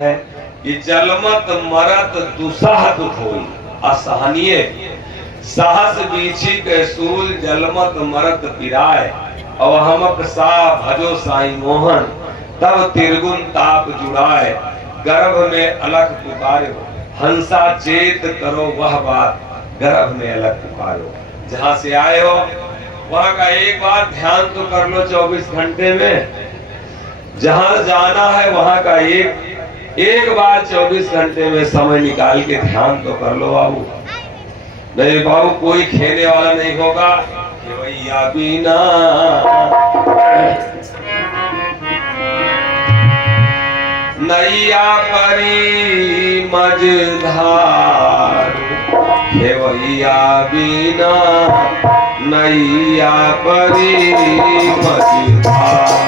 है कि जलमत मरत दुसाह दुख होई असहनीय साहस बीछी के सूल जलमत मरत पिराय और हमक सा भजो साई मोहन तब तिरगुन ताप जुड़ाए गर्भ में अलख पुकारो हंसा चेत करो वह बात गर्भ में अलख पुकारो। जहां से आए हो वहां का एक बार ध्यान तो कर लो 24 घंटे में। जहां जाना है वहां का एक बार 24 घंटे में समय निकाल के ध्यान तो कर लो बाबू। नहीं बाबू कोई खेने वाला नहीं होगा भैया बिना नैया परी मझधार खेवैया बिना नैया परी मझधार।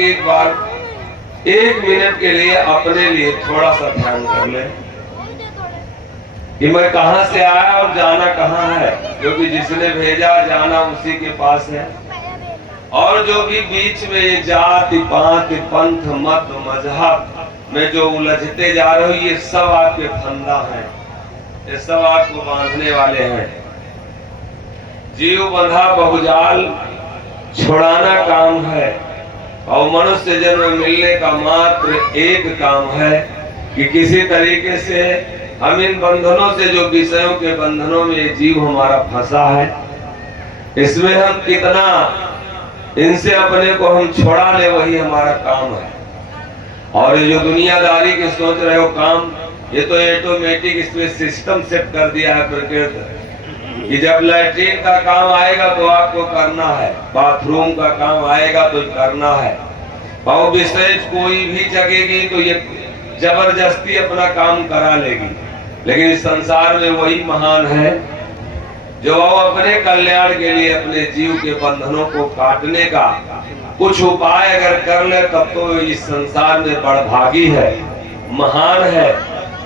एक बार 1 मिनट के लिए अपने लिए थोड़ा सा ध्यान कर ले कि मैं कहां से आया और जाना कहां है, क्योंकि जिसने भेजा जाना उसी के पास है। और जो भी बीच में ये जाति पात पंथ मत मजहब में जो उलझते जा रहे हो ये सब आपके फंदा है। ये सब आपको बांधने वाले हैं। जीव बंधा बहुजाल छुड़ाना काम है, और मनुष्य जन्म मिलने का मात्र एक काम है कि किसी तरीके से हम इन बंधनों से, जो विषयों के बंधनों में ये जीव हमारा फंसा है, इसमें हम कितना इनसे अपने को हम छुड़ा ले, वही हमारा काम है। और ये जो दुनियादारी के सोच रहे हो काम, ये तो ऑटोमेटिक इसमें सिस्टम सेट कर दिया है प्रकृति कि जब लैट्रीन का काम आएगा तो आपको करना है, बाथरूम का काम आएगा तो करना है, और विशेष कोई भी जगेगी तो ये जबरदस्ती अपना काम करा लेगी। लेकिन इस संसार में वही महान है जो अपने कल्याण के लिए अपने जीव के बंधनों को काटने का कुछ उपाय अगर कर ले, तब तो इस संसार में बड़भागी है, महान है।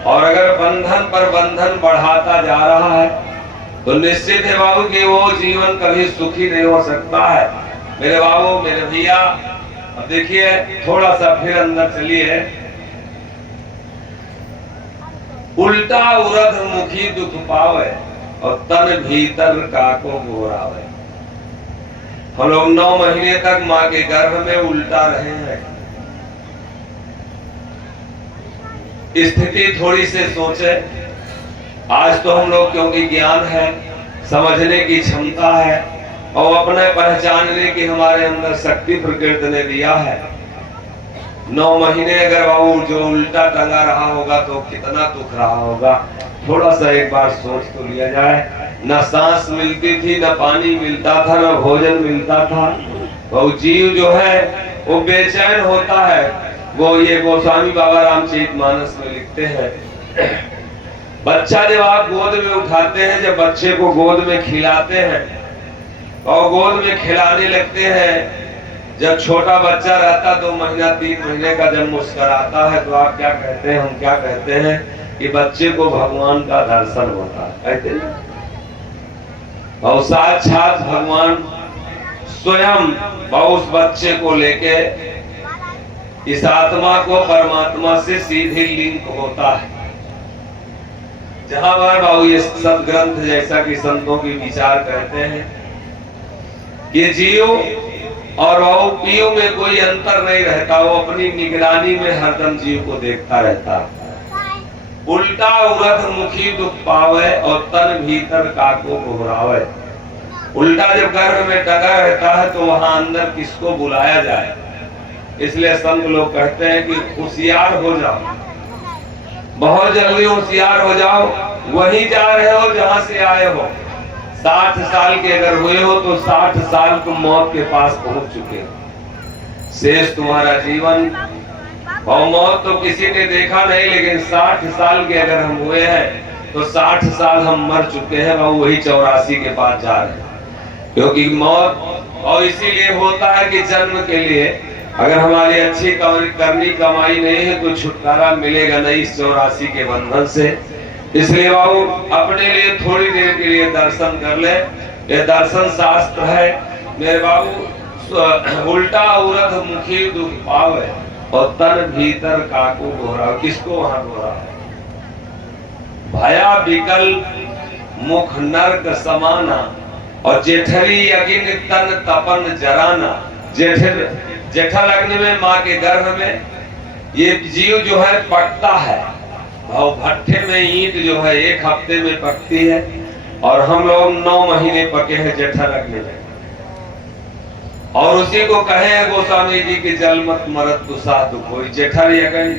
और अगर बंधन पर बंधन बढ़ाता जा रहा है तो निश्चित है बाबू कि वो जीवन कभी सुखी नहीं हो सकता है। मेरे बाबू, मेरे भैया, अब देखिए थोड़ा सा फिर अंदर चलिए। उल्टा उरध मुखी दुख पावे और तन भीतर काको गोरावे। हम लोग 9 महीने तक माँ के गर्भ में उल्टा रहे हैं। स्थिति थोड़ी से सोचे, आज तो हम लोग क्योंकि ज्ञान है, समझने की क्षमता है और अपने पहचानने की हमारे अंदर शक्ति प्रकृति ने दिया है। 9 महीने अगर बाबू जो उल्टा टंगा रहा होगा तो कितना दुख रहा होगा। थोड़ा सा एक बार सोच तो लिया जाए। न सांस मिलती थी, न पानी मिलता था, न भोजन मिलता था। वो जीव जो है वो बेचैन होता है। वो ये गोस्वामी बाबा रामचरितमानस में लिखते हैं, बच्चा जब आप गोद में उठाते हैं, जब बच्चे को गोद में खिलाते हैं और गोद में खिलाने लगते हैं, जब छोटा बच्चा रहता 2 महीना 3 महीने का, जब मुस्कुराता है तो आप क्या कहते हैं, हम क्या कहते हैं कि बच्चे को भगवान का दर्शन होता है, कहते हैं। और साक्षात भगवान स्वयं उस बच्चे को लेके इस आत्मा को परमात्मा से सीधे लिंक होता है। जहां पर बाबू ये सदग्रंथ जैसा कि संतों के विचार कहते हैं, ये जीव और वो पीयू में कोई अंतर नहीं रहता, वो अपनी निगरानी में हरदम जीव को देखता रहता है। उल्टा उरध मुखी दुख पावे और तन भीतर काको घुरावे। उल्टा जब गर्भ में टंगा रहता है तो वहां अंदर किसको बुलाया जाए। इसलिए संत लोग कहते हैं कि होशियार हो जाओ, बहुत जल्दी होशियार हो जाओ, वहीं जा रहे हो जहां से आए हो। 60 साल के अगर हुए हो तो 60 साल तुम मौत के पास पहुंच चुके हो। शेष तुम्हारा जीवन और मौत तो किसी ने देखा नहीं, लेकिन 60 साल के अगर हम हुए हैं तो 60 साल हम मर चुके हैं, वही 84 के पास जा रहे हैं। क्योंकि मौत और इसीलिए होता है कि जन्म के लिए अगर हमारी अच्छी करनी कमाई नहीं है तो छुटकारा मिलेगा नहीं इस 84 के बंधन से। इसलिए बाबू अपने लिए थोड़ी देर के लिए दर्शन कर ले, ये दर्शन शास्त्र है मेरे बाबू। उल्टा उरध मुखी दुख पावे और तन भीतर काको घोरा। किसको वहां घोरा है? भया विकल मुख नर्क समाना और जेठरी अगिन तन तपन जराना। जेठा लगने में माँ के गर्भ में ये जीव जो है पकता है, और भट्ठे में ईंट जो है 1 हफ्ते में पकती है, और हम लोग 9 महीने पके हैं जेठा लगने में। और उसी को कहे हैं गोस्वामी जी की जल मत मरत दुसा दुख होई। जेठरी अगन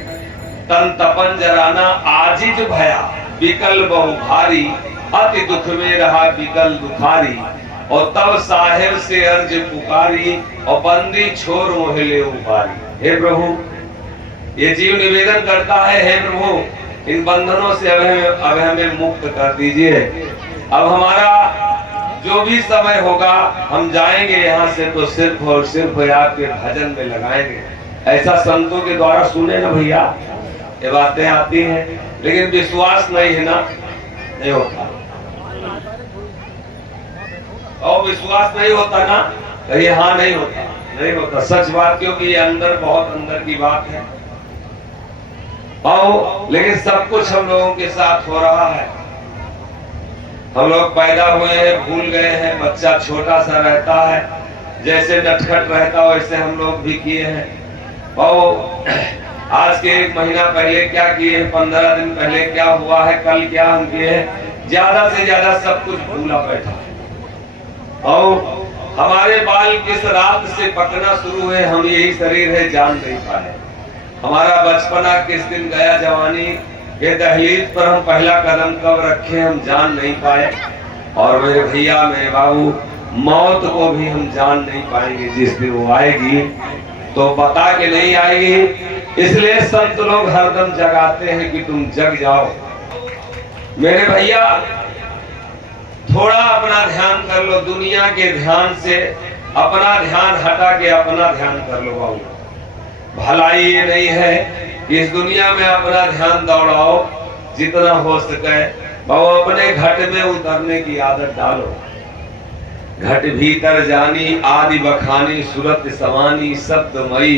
तन तपन जराना आजिज भया विकल बहु भारी, अति दुख में रहा विकल दुखारी। और तब साहेब से अर्ज पुकारी और बंदी छोर मोहले उबारी। हे प्रभु, ये जीव निवेदन करता है, हे प्रभु इन बंधनों से अब हमें मुक्त कर दीजिए। अब हमारा जो भी समय होगा हम जाएंगे यहाँ से तो सिर्फ और सिर्फ आपके भजन में लगाएंगे। ऐसा संतों के द्वारा सुने ना भैया, ये बातें आती हैं, लेकिन विश्वास नहीं है ना, नहीं होता। और विश्वास नहीं होता ना, ये हाँ नहीं होता, नहीं होता सच बात, क्योंकि ये अंदर बहुत अंदर की बात है। और लेकिन सब कुछ हम लोगों के साथ हो रहा है। हम लोग पैदा हुए हैं, भूल गए हैं। बच्चा छोटा सा रहता है, जैसे नटखट रहता वैसे हम लोग भी किए हैं। और आज के 1 महीना पहले क्या किए हैं, 15 दिन पहले क्या हुआ है, कल क्या हम किए हैं, ज्यादा से ज्यादा सब कुछ भूला बैठा। और हमारे बाल किस रात से पकना शुरू हुए, हम यही शरीर है जान नहीं पाए। हमारा बचपना किस दिन गया, जवानी के दहलीज पर हम पहला कदम कब रखे हम जान नहीं पाए। और मेरे भैया मेरे बाबू, मौत को भी हम जान नहीं पाएंगे। जिस दिन वो आएगी तो बता के नहीं आएगी। इसलिए संत लोग हरदम जगाते हैं कि तुम जग जाओ। मेरे भैया थोड़ा अपना ध्यान कर लो, दुनिया के ध्यान से अपना ध्यान हटा के अपना ध्यान कर लो बाबू। भलाई ये नहीं है कि इस दुनिया में अपना ध्यान दौड़ाओ, जितना हो सके बाबू अपने घट में उतरने की आदत डालो। घट भीतर जानी आदि बखानी, सूरत समानी शब्दमयी,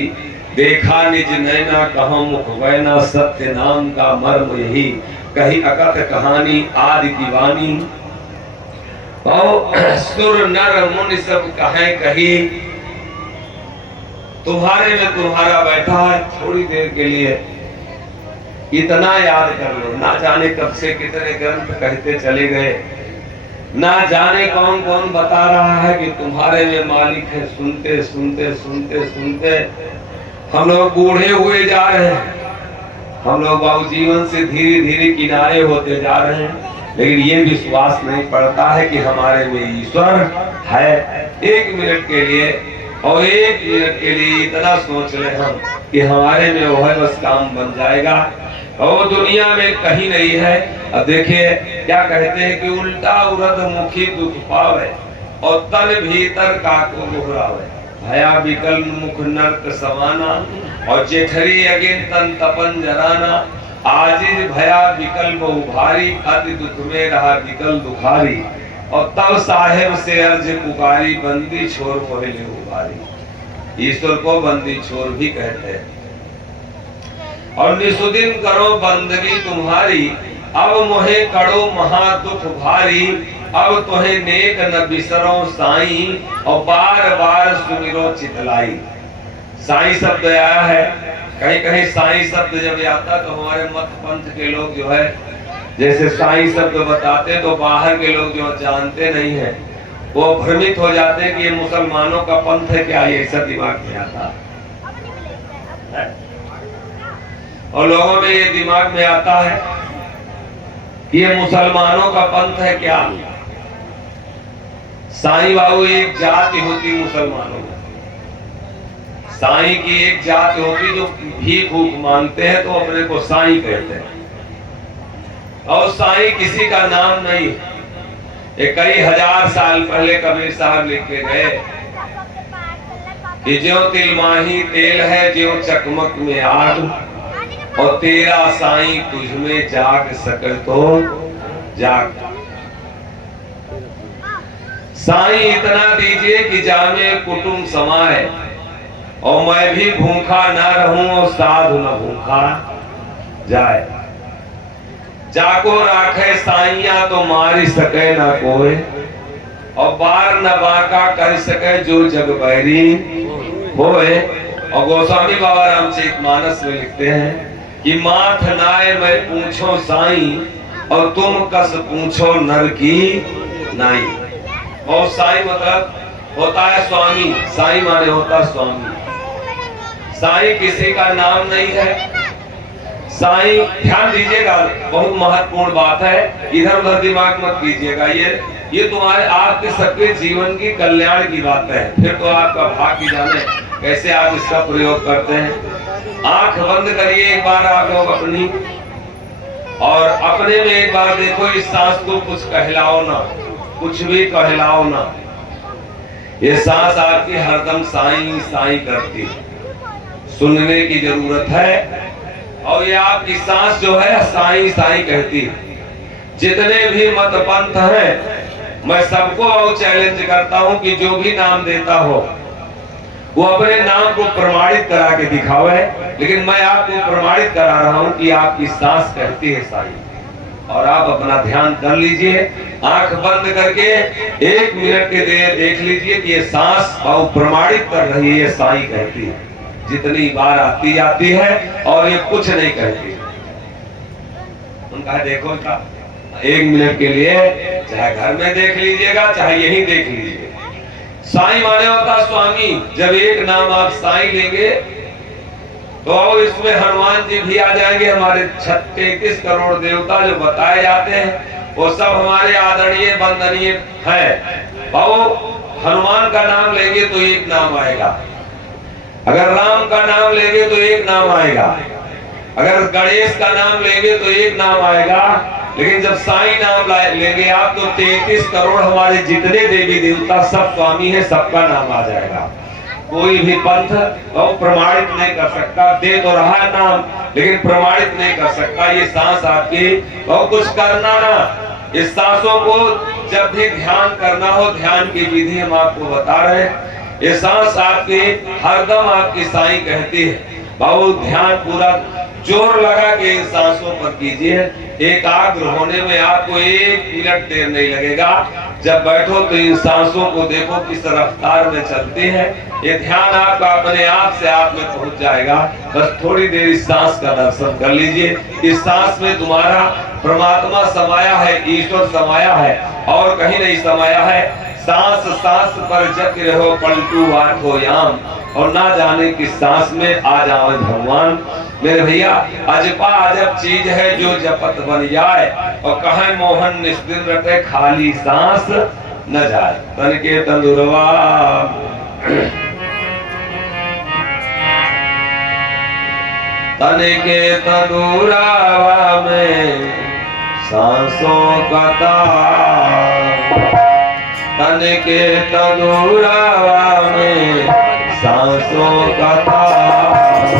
देखा निज नैना कहाँ मुख वैना, सत्य नाम का मर्म यही, कही अकथ कहानी आदि दीवानी। और सुर नर मुनि सब कहें कही, तुम्हारे में तुम्हारा बैठा है। थोड़ी देर के लिए इतना याद कर लो, ना जाने कब से कितने ग्रंथ कहते चले गए, ना जाने कौन कौन बता रहा है कि तुम्हारे में मालिक है। सुनते सुनते सुनते सुनते हम लोग बूढ़े हुए जा रहे हैं। हम लोग बाबू जीवन से धीरे धीरे किनारे होते जा रहे हैं, लेकिन ये विश्वास नहीं पड़ता है कि हमारे में ईश्वर है। 1 मिनट के लिए और 1 मिनट के लिए इतना सोच ले हम कि हमारे में वो है, बस काम बन जाएगा। और दुनिया में कहीं नहीं है। अब देखिए क्या कहते हैं कि उल्टा उरद मुखी दुख पावे, और तन भीतर काको घुरावे। भया विकल मुख नर्क समाना, और जेठरी अगिन तन तपन जराना। आजिज भया विकल बहु भारी, अति दुख में रहा विकल दुखारी। और तब साहेब से अर्ज पुकारी, बंदी छोर मोहिले उबारी। ईश्वर को बंदी छोर भी कहते हैं। और निसुदिन करो बंदगी तुम्हारी, अब मोहे करो महा दुख भारी। अब तोहे नेक न बिसरो साईं, और बार बार सुमिरो चितलाई। साईं शब्द आया है, कहीं कहीं साईं शब्द जब आता तो हमारे मत पंथ के लोग जो है, जैसे साईं शब्द बताते तो बाहर के लोग जो जानते नहीं है वो भ्रमित हो जाते हैं कि ये मुसलमानों का पंथ है क्या, ये ऐसा दिमाग में आता है। और लोगों में ये दिमाग में आता है कि ये मुसलमानों का पंथ है क्या। साईं बाबू एक जाति होती मुसलमानों में, साईं की एक जाति होती जो भीख भूख मांगते हैं तो अपने को साईं कहते हैं। और साईं किसी का नाम नहीं। ये कई हजार साल पहले कबीर साहब लिख के गए कि ज्यों तिल माही तेल है, ज्यों चकमक में आग, और तेरा साईं तुझ में जाग सके तो जाग। साईं इतना दीजिए कि जामे कुटुंब समाए, और मैं भी भूखा न रहूं और साधु न भूखा जाए। जाको राखे साइया तो मारी सके ना कोई, और बार न बाका कर सके जो जग बैरी होए। और गोस्वामी बाबा रामचरितमानस में लिखते हैं कि माथ नाय मैं पूछो साईं, और तुम कस पूछो नर की नाई। और साईं मतलब होता है स्वामी, साईं माने होता है स्वामी। साईं किसी का नाम नहीं है। साईं ध्यान दीजिएगा, बहुत महत्वपूर्ण बात है, इधर उधर दिमाग मत कीजिएगा। ये तुम्हारे आपके सबके जीवन की कल्याण की बात है। फिर तो आपका भाग्य जाने कैसे आप इसका प्रयोग करते हैं। आंख बंद करिए एक बार आप लोग अपनी, और अपने में एक बार देखो, इस सांस को कुछ कहलाओ ना, कुछ भी कहलाओ ना। ये सांस आपकी हरदम साईं साईं करती है, सुनने की जरूरत है। और ये आपकी सांस जो है साईं साईं कहती है। जितने भी मत पंथ हैं, मैं सबको चैलेंज करता हूं कि जो भी नाम देता हो वो अपने नाम को प्रमाणित करा के दिखावे। लेकिन मैं आपको प्रमाणित करा रहा हूं कि आपकी सांस कहती है साईं। और आप अपना ध्यान कर लीजिए, आंख बंद करके 1 मिनट के देर देख लीजिए कि ये सांस बहुत प्रमाणित कर रही है। ये साईं कहती है, जितनी बार आती जाती है और ये कुछ नहीं कहती। उनका देखो का 1 मिनट के लिए चाहे घर में देख लीजिएगा चाहे यहीं देख लीजिए। साईं माने होता स्वामी। जब एक नाम आप साईं लेंगे तो इसमें हनुमान जी भी आ जाएंगे। हमारे 33 करोड़ देवता जो बताए जाते हैं वो सब हमारे आदरणीय वंदनीय है। बाबू हनुमान का नाम लेंगे तो एक नाम आएगा, अगर राम का नाम लेंगे तो एक नाम आएगा, अगर गणेश का नाम लेंगे तो एक नाम आएगा। लेकिन जब साईं नाम लेंगे आप तो 33 करोड़ हमारे जितने देवी देवता सब स्वामी है, सबका नाम आ जाएगा। कोई भी पंथ वो प्रमाणित नहीं कर सकता। दे तो रहा है नाम लेकिन प्रमाणित नहीं कर सकता। ये सांस आपकी वो कुछ करना ना। इस सांसों को जब भी ध्यान करना हो, ध्यान की विधि हम आपको बता रहे हैं। ये सांस आपकी हरदम आपकी साईं कहती है। बाबू ध्यान पूरा जोर लगा के इन सांसों पर कीजिए। एकाग्र होने में आपको 1 मिनट देर नहीं लगेगा। जब बैठो तो इन सांसों को देखो किस रफ्तार में चलती है। ये ध्यान आपका अपने आप से आप में पहुंच जाएगा। बस थोड़ी देर इस सांस का दर्शन कर लीजिए। इस सांस में तुम्हारा परमात्मा समाया है, ईश्वर समाया है और कहीं नहीं समाया है। सांस सांस पर जप रहो पलटू आठो याम, और ना जाने किस सांस में आ जाए भगवान। मेरे भैया अजपा अजब चीज है जो जपत बन जाए, और कहे मोहन निस्दिन रटे खाली सांस न जाए। तन के तंदुरवा तन के तंदुरावा में सांसों का तार, तन के तंदुरावा में सांसों का तार।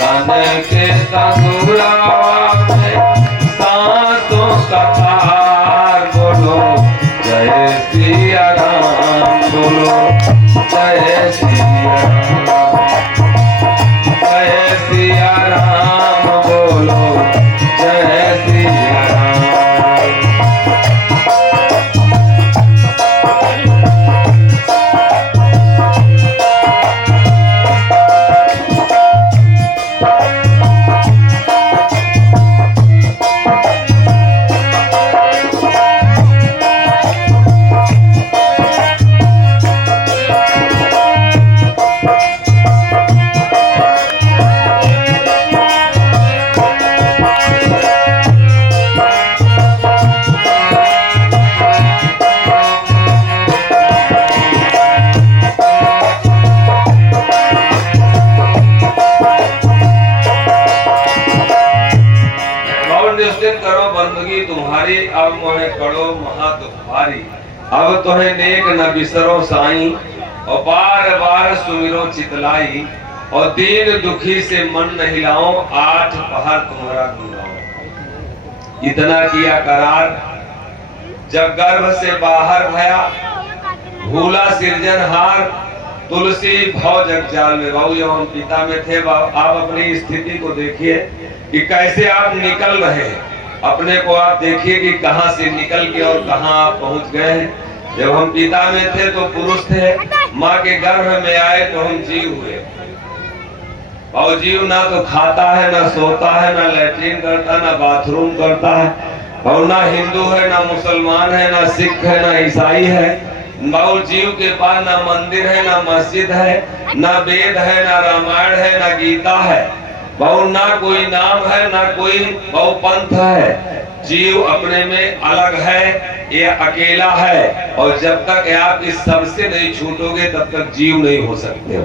तन के तंदुरावा में सांसों का तार। बोलो जय सिया राम, बोलो जय सिया राम, जय सिया राम, बोलो जय सिया राम। तुम्हारी अब मोहे करो महा दुखारी। अब तो है नेक न बिसरो साईं, और बार बार सुमिरो चितलाई। और दीन दुखी से मन न हिलाओ, 8 पहर तुम्हारा गुनाओ। इतना किया करार जब गर्भ से बाहर भया, भूला सिरजनहार तुलसी भव जगजाल में। बाबू जब हम पिता में थे, आप अपनी स्थिति को देखिए कि कैसे आप निकल रहे हैं। अपने को आप देखिए कि कहां से निकल के और कहां आप पहुंच गए हैं। जब हम पिता में थे तो पुरुष थे, माँ के गर्भ में आए तो हम जीव हुए। और जीव ना तो खाता है, ना सोता है, ना लैट्रिन करता, ना बाथरूम करता है, और ना हिंदू है, ना मुसलमान है, ना सिख है, ना ईसाई है। बहु जीव के पास ना मंदिर है, ना मस्जिद है, ना वेद है, ना रामायण है, ना गीता है। बहु ना कोई नाम है, ना कोई बहु पंथ है। जीव अपने में अलग है, ये अकेला है। और जब तक आप इस सबसे नहीं छूटोगे तब तक जीव नहीं हो सकते हो।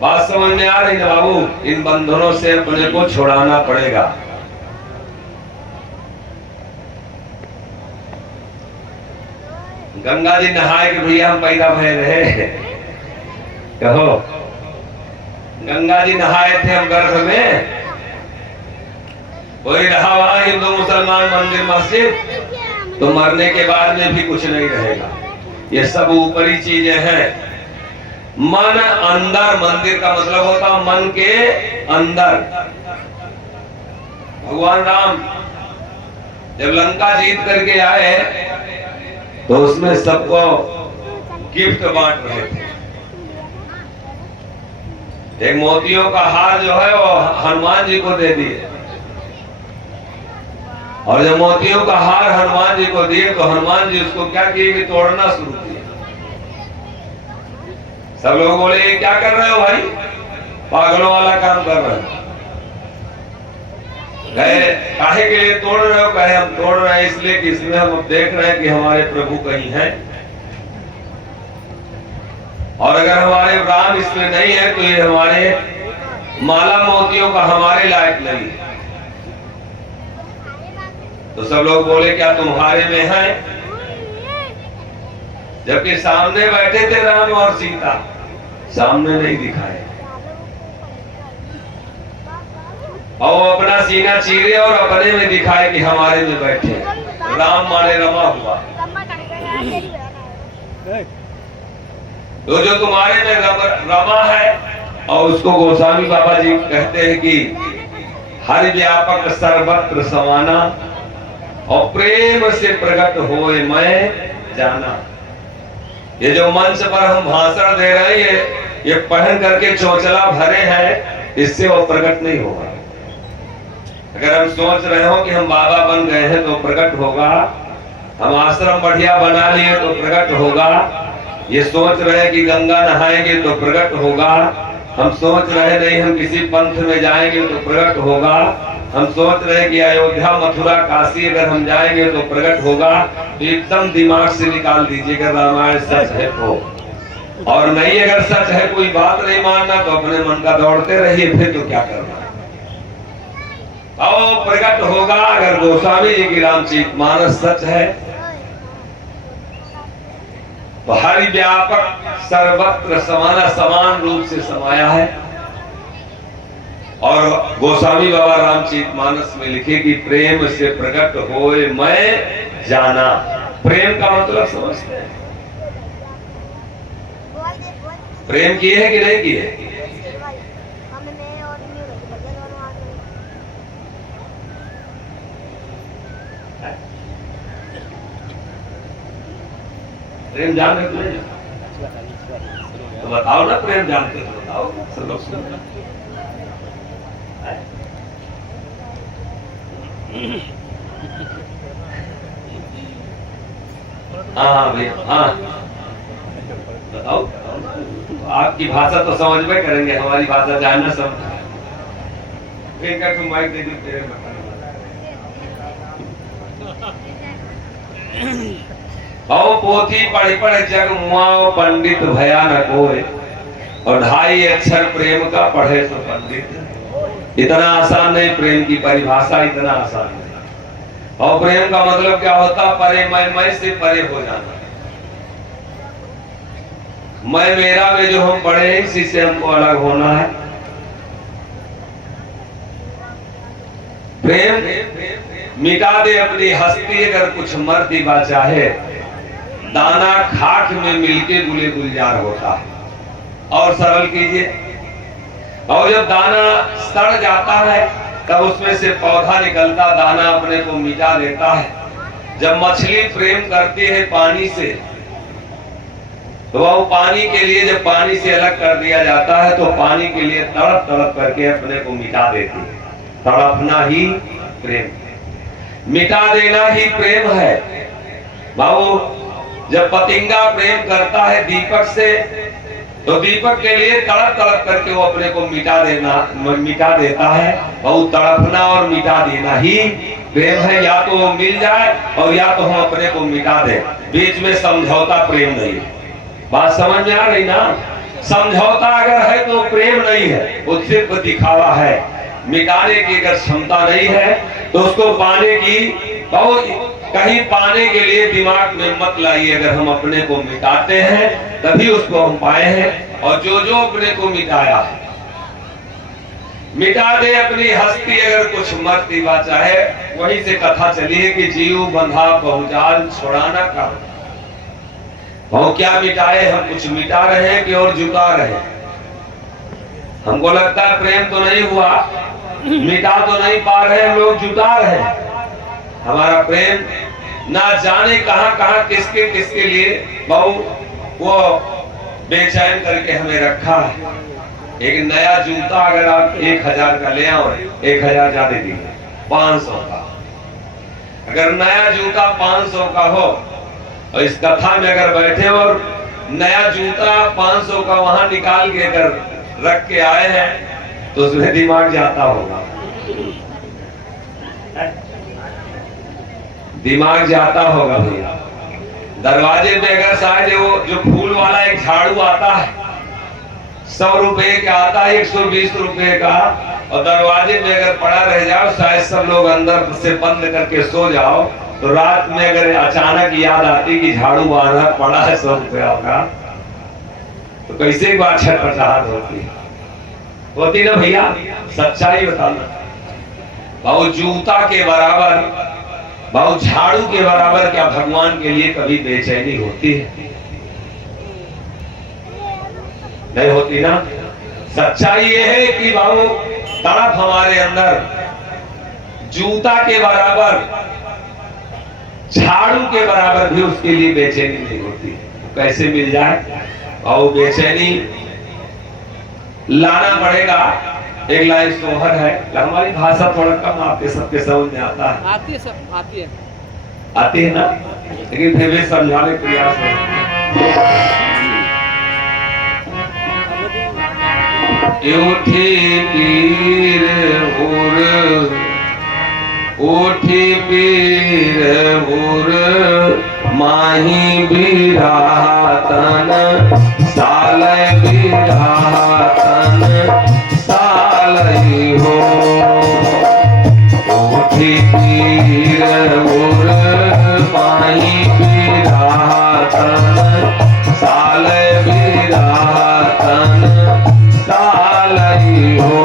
बात समझ में आ रही ना बाबू? इन बंधनों से अपने को छुड़ाना पड़ेगा। गंगा जी नहाए कि भैया हम पैदा भय रहे, कहो गंगा जी नहाए थे हम गर्भ में, कोई रहा वहां हिंदू मुसलमान मंदिर मस्जिद, तो मरने के बाद में भी कुछ नहीं रहेगा। ये सब ऊपरी चीजें हैं। मन अंदर, मंदिर का मतलब होता मन के अंदर। भगवान राम जब लंका जीत करके आए तो उसमें सबको गिफ्ट बांट रहे थे। एक मोतियों का हार जो है वो हनुमान जी को दे दिए, और जब मोतियों का हार हनुमान जी को दिए तो हनुमान जी उसको क्या किए कि तोड़ना शुरू किया। सब लोग बोले ये क्या कर रहे हो भाई, पागलों वाला काम कर रहे हो। कहे काहे के लिए तोड़ रहे हो? कहे हम तोड़ रहे हैं इसलिए कि इसमें हम देख रहे हैं कि हमारे प्रभु कहीं हैं, और अगर हमारे राम इसमें नहीं है तो ये हमारे माला मोतियों का हमारे लायक नहीं है। तो सब लोग बोले क्या तुम्हारे में है? जबकि सामने बैठे थे राम और सीता, सामने नहीं दिखाए, और वो अपना सीना चीरे और अपने में दिखाए कि हमारे में बैठे। राम माने रमा हुआ। तो जो तुम्हारे में रमा है, और उसको गोस्वामी बाबा जी कहते हैं कि हरि व्यापक सर्वत्र समाना, और प्रेम से प्रकट होए मैं जाना। ये जो मंच पर हम भाषण दे रहे हैं ये पहन करके चौचला भरे हैं, इससे वो प्रकट नहीं होगा। अगर हम सोच रहे हो कि हम बाबा बन गए हैं तो प्रकट होगा, हम आश्रम बढ़िया बना लिए तो प्रकट होगा, ये सोच रहे हैं कि गंगा नहाएंगे तो प्रकट होगा, हम सोच रहे नहीं हम किसी पंथ में जाएंगे तो प्रकट होगा, हम सोच रहे कि अयोध्या मथुरा काशी अगर हम जाएंगे तो प्रकट होगा, तो एकदम दिमाग से निकाल दीजिए कि रामायण सच है तो, और नहीं अगर सच है कोई बात नहीं मानना तो अपने मन का दौड़ते रहिए, फिर तो क्या करना। और प्रकट होगा अगर गोस्वामी जी की रामचरितमानस सच है तो हरि व्यापक सर्वत्र समाना, समान रूप से समाया है। और गोस्वामी बाबा रामचरितमानस में लिखे कि प्रेम से प्रकट होए मैं जाना। प्रेम का मतलब समझते हैं? प्रेम किए है कि नहीं किए? प्रेम जानते तो नहीं? तो बताओ ना, प्रेम जानते तो बताओ, सब लोग सुनो। हाँ भैया, हाँ बताओ। आपकी भाषा तो समझ में करेंगे, हमारी भाषा जानना समझ। एक का तुम माइक दे दी तेरे में। औ पोथी पढ़ी पढ़ जग मुआओ पंडित भया न कोय, और 2.5 अक्षर प्रेम का पढ़े तो पंडित। इतना आसान नहीं, प्रेम की परिभाषा इतना आसान नहीं। और प्रेम का मतलब क्या होता? परे मैं से परे हो जाना। मैं मेरा में जो हम पढ़े हैं इसी से हमको अलग होना है। प्रेम मिटा दे अपनी हस्ती अगर कुछ मर दीवा चाहे, दाना खाक में मिलके गुले गुलजार होता है। और सरल कीजिए, और जब दाना सड़ जाता है तब उसमें से पौधा निकलता, दाना अपने को मिटा देता है। जब मछली प्रेम करती है पानी से तो वह पानी के लिए जब पानी से अलग कर दिया जाता है तो पानी के लिए तड़प तड़प करके अपने को मिटा देती है। तड़पना ही प्रेम, मिटा देना ही प्रेम है। बाबू जब पतिंगा प्रेम करता है दीपक से तो दीपक के लिए तड़प तड़प करके वो अपने को मिटा देता है। वो तड़पना और मिटा देना ही प्रेम है। या तो वो मिल जाए और या तो हम अपने को मिटा दें, बीच में समझौता प्रेम नहीं है। बात समझ में आ रही ना? समझौता अगर है तो प्रेम नहीं है, वो सिर्फ दिखावा है। मिटाने की अगर क्षमता नहीं है तो उसको पाने की कहीं पाने के लिए दिमाग में मत लाइए। अगर हम अपने को मिटाते हैं तभी उसको हम पाए हैं। और जो जो अपने को मिटाया है, मिटा दे अपनी हस्ती अगर कुछ मरती बा चाहे। वहीं से कथा चली है कि जीव बंधा बहुजाल छोड़ाना का, भाव क्या मिटाए, हम कुछ मिटा रहे हैं कि और जुटा रहे हैं? हमको लगता है प्रेम तो नहीं हुआ, मिटा तो नहीं पा रहे हैं, लोग जुटा रहे हैं। हमारा प्रेम ना जाने कहां कहां किसके किसके लिए बहु वो बेचैन करके हमें रखा है। एक नया जूता अगर आप 1000 का ले आओ, 1000 ज्यादा दी 500 का, अगर नया जूता 500 का हो और इस कथा में अगर बैठे और नया जूता 500 का वहां निकाल के अगर रख के आए हैं तो उसमें दिमाग जाता होगा, दिमाग जाता होगा भैया। दरवाजे पे अगर शायद वो जो फूल वाला एक झाड़ू आता है 100 रुपए का आता है, 120 रुपए का, और दरवाजे में अगर पड़ा रह जाओ, शायद सब लोग अंदर से बंद करके सो जाओ, तो रात में अगर अचानक याद आती कि झाड़ू बांधा पड़ा है 100 रुपया का, तो कैसे बात छटपटाहट होती ना भैया? सच्चाई बताना। भाव जूता के बराबर, भाव झाड़ू के बराबर क्या भगवान के लिए कभी बेचैनी होती है? नहीं होती ना। सच्चाई ये है कि भाव तड़प हमारे अंदर जूता के बराबर, झाड़ू के बराबर भी उसके लिए बेचैनी नहीं होती। कैसे मिल जाए? और बेचैनी लाना पड़ेगा। एक लाइन सोहर है, हमारी भाषा थोड़ा कम आपके सबके समझ में आता है, आती है, सब आती है, आती है ना, लेकिन फिर भी समझाने का प्रयास है। उठी पीर उठी पीर माही बिरातन साल बिरातन सालई हो। उठी पीर माही बिरातन साल बिरातन सालई हो।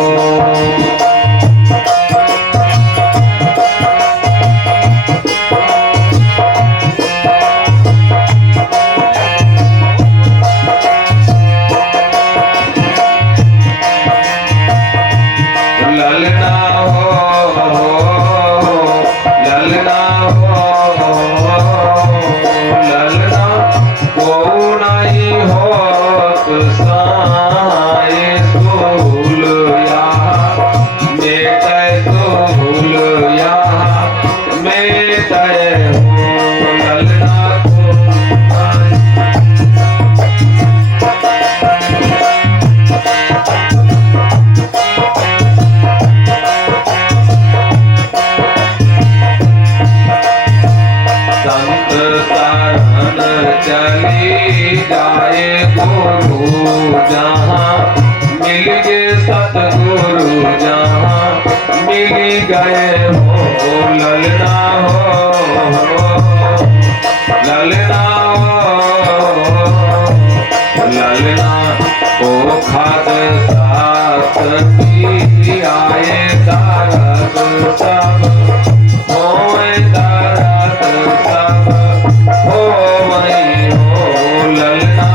गए हो ललना ललना ओ खाद साथ पी आए दारद सब होए दारद सब हो वही हो ललना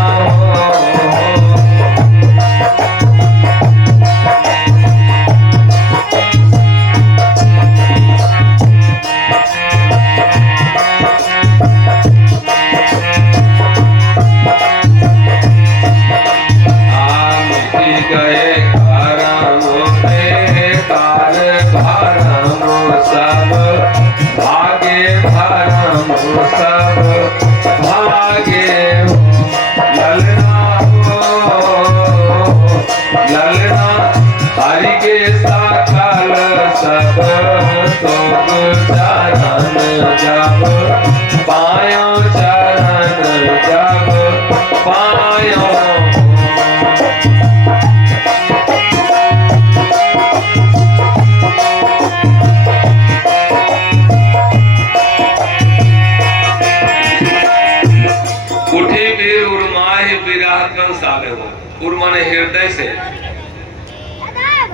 हृदय से।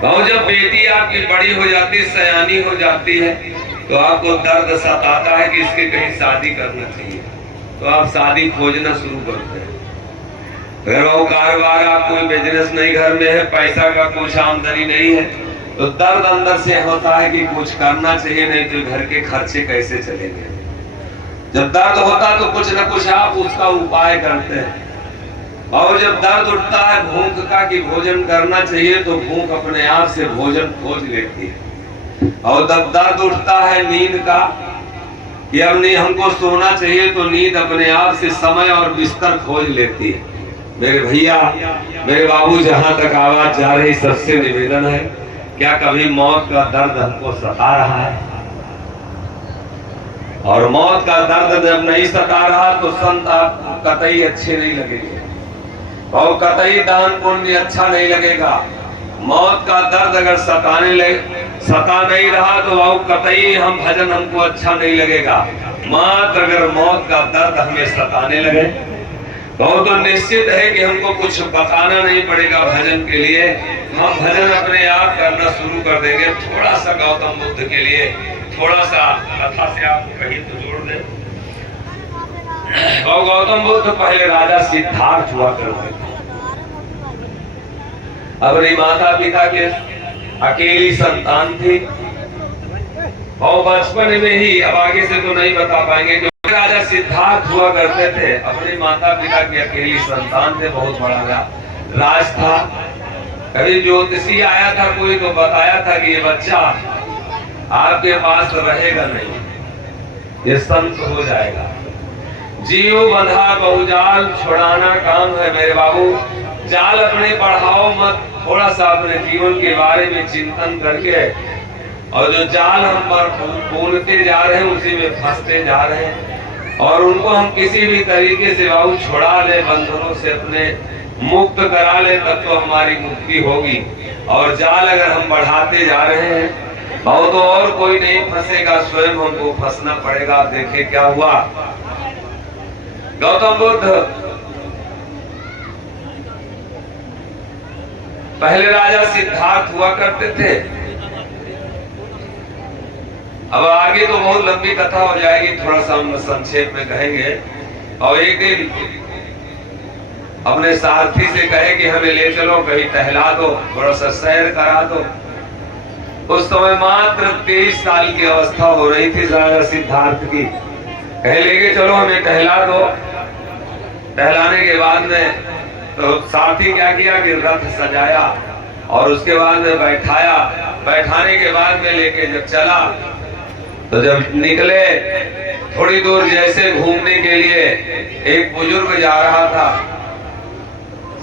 भाव जब बेटी आपकी बड़ी हो जाती, सयानी हो जाती है, तो आपको दर्द सताता है कि इसके कहीं शादी करना चाहिए। तो आप शादी खोजना शुरू करते हैं। अगर वो कारोबार, आप कोई बिजनेस नहीं घर में है, पैसा का कुछ आमदनी नहीं है, तो दर्द अंदर से होता है कि कुछ करना चाहिए, नहीं तो घर के खर्चे कैसे चलेंगे। जब दर्द होता तो कुछ न कुछ आप उसका उपाय करते हैं। और जब दर्द उठता है भूख का कि भोजन करना चाहिए, तो भूख अपने आप से भोजन खोज लेती है। और जब दर्द उठता है नींद का कि अब नहीं हमको सोना चाहिए, तो नींद अपने आप से समय और बिस्तर खोज लेती है। मेरे भैया, मेरे बाबू, जहां तक आवाज जा रही, सबसे निवेदन है, क्या कभी मौत का दर्द हमको सता रहा है? और मौत का दर्द जब नहीं सता रहा तो संत आपको कतई अच्छे नहीं लगेंगे और कतई दान पुण्य अच्छा नहीं लगेगा। मौत का दर्द अगर सता नहीं रहा तो वो कतई हम भजन हमको अच्छा नहीं लगेगा। मात्र अगर मौत का दर्द हमें सताने लगे तो निश्चित है कि हमको कुछ बताना नहीं पड़ेगा भजन के लिए, हम भजन अपने आप करना शुरू कर देंगे। थोड़ा सा गौतम बुद्ध के लिए थोड़ा सा कथा से आप कहीं तो जोड़ दें। और गौतम बुद्ध पहले राजा सिद्धार्थ हुआ करते थे। अपने माता पिता के अकेली संतान थी और बचपन में ही, अब आगे से तो नहीं बता पाएंगे, कि राजा सिद्धार्थ हुआ करते थे। अपने माता पिता की अकेली संतान थे, बहुत बड़ा राज था। कभी ज्योतिषी आया था कोई तो बताया था कि ये बच्चा आपके पास रहेगा नहीं, ये संत हो जाएगा। जीव बंधा बहुजाल छुड़ाना काम है मेरे बाबू। जाल अपने बढ़ाओ मत, थोड़ा सा अपने जीवन के बारे में चिंतन करके, और जो जाल हम बुनते जा रहे हैं उसी में फंसते जा रहे हैं। और उनको हम किसी भी तरीके से बाबू छुड़ा ले, बंधनों से अपने मुक्त करा ले, तब तो हमारी मुक्ति होगी। और जाल अगर हम बढ़ाते जा रहे हैं और तो और कोई नहीं फंसेगा, स्वयं हमको फंसना पड़ेगा। देखिए क्या हुआ। गौतम बुद्ध पहले राजा सिद्धार्थ हुआ करते थे। अब आगे तो बहुत लंबी कथा हो जाएगी, थोड़ा सा हम संक्षेप में कहेंगे। और एक दिन अपने सारथी से कहे कि हमें ले चलो, कहीं टहला दो, थोड़ा सा सैर करा दो। उस समय मात्र 23 साल की अवस्था हो रही थी राजा सिद्धार्थ की। कहे लेके चलो हमें टहला दो। टहलाने के बाद में तो सारथी क्या किया कि रथ सजाया और उसके बाद में बैठाया। बैठाने के बाद में लेके जब चला तो जब निकले थोड़ी दूर जैसे घूमने के लिए, एक बुजुर्ग जा रहा था।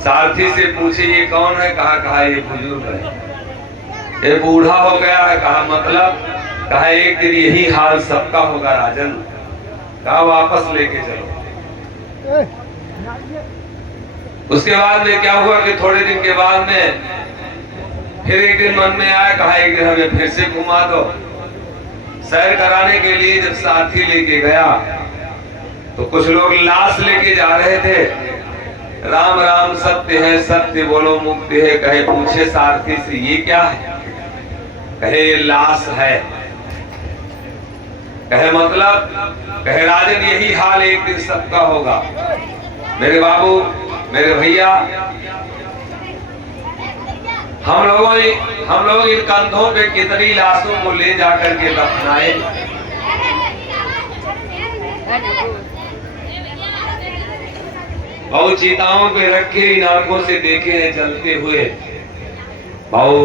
सारथी से पूछे ये कौन है? कहा ये बुजुर्ग है। ये बूढ़ा हो गया है। कहा मतलब? कहा एक दिन यही हाल सबका होगा राजन। कहा वापस लेके चलो। उसके बाद में क्या हुआ कि थोड़े दिन के बाद में फिर एक दिन मन में आया, कहा एक दिन हमें फिर से घुमा दो। सैर कराने के लिए जब साथी लेके गया तो कुछ लोग लाश लेके जा रहे थे। राम राम सत्य है, सत्य बोलो मुक्ति है। कहे पूछे सारथी से ये क्या है? कहे ये लाश है। कहे मतलब? कहे राजन यही हाल एक दिन सबका होगा। मेरे बाबू, मेरे भैया, हम लोग इन कंधों पे कितनी लाशों को ले जाकर के दफनाए। और चिताओं पे रखे इन आंखों से देखे हैं जलते हुए। भाऊ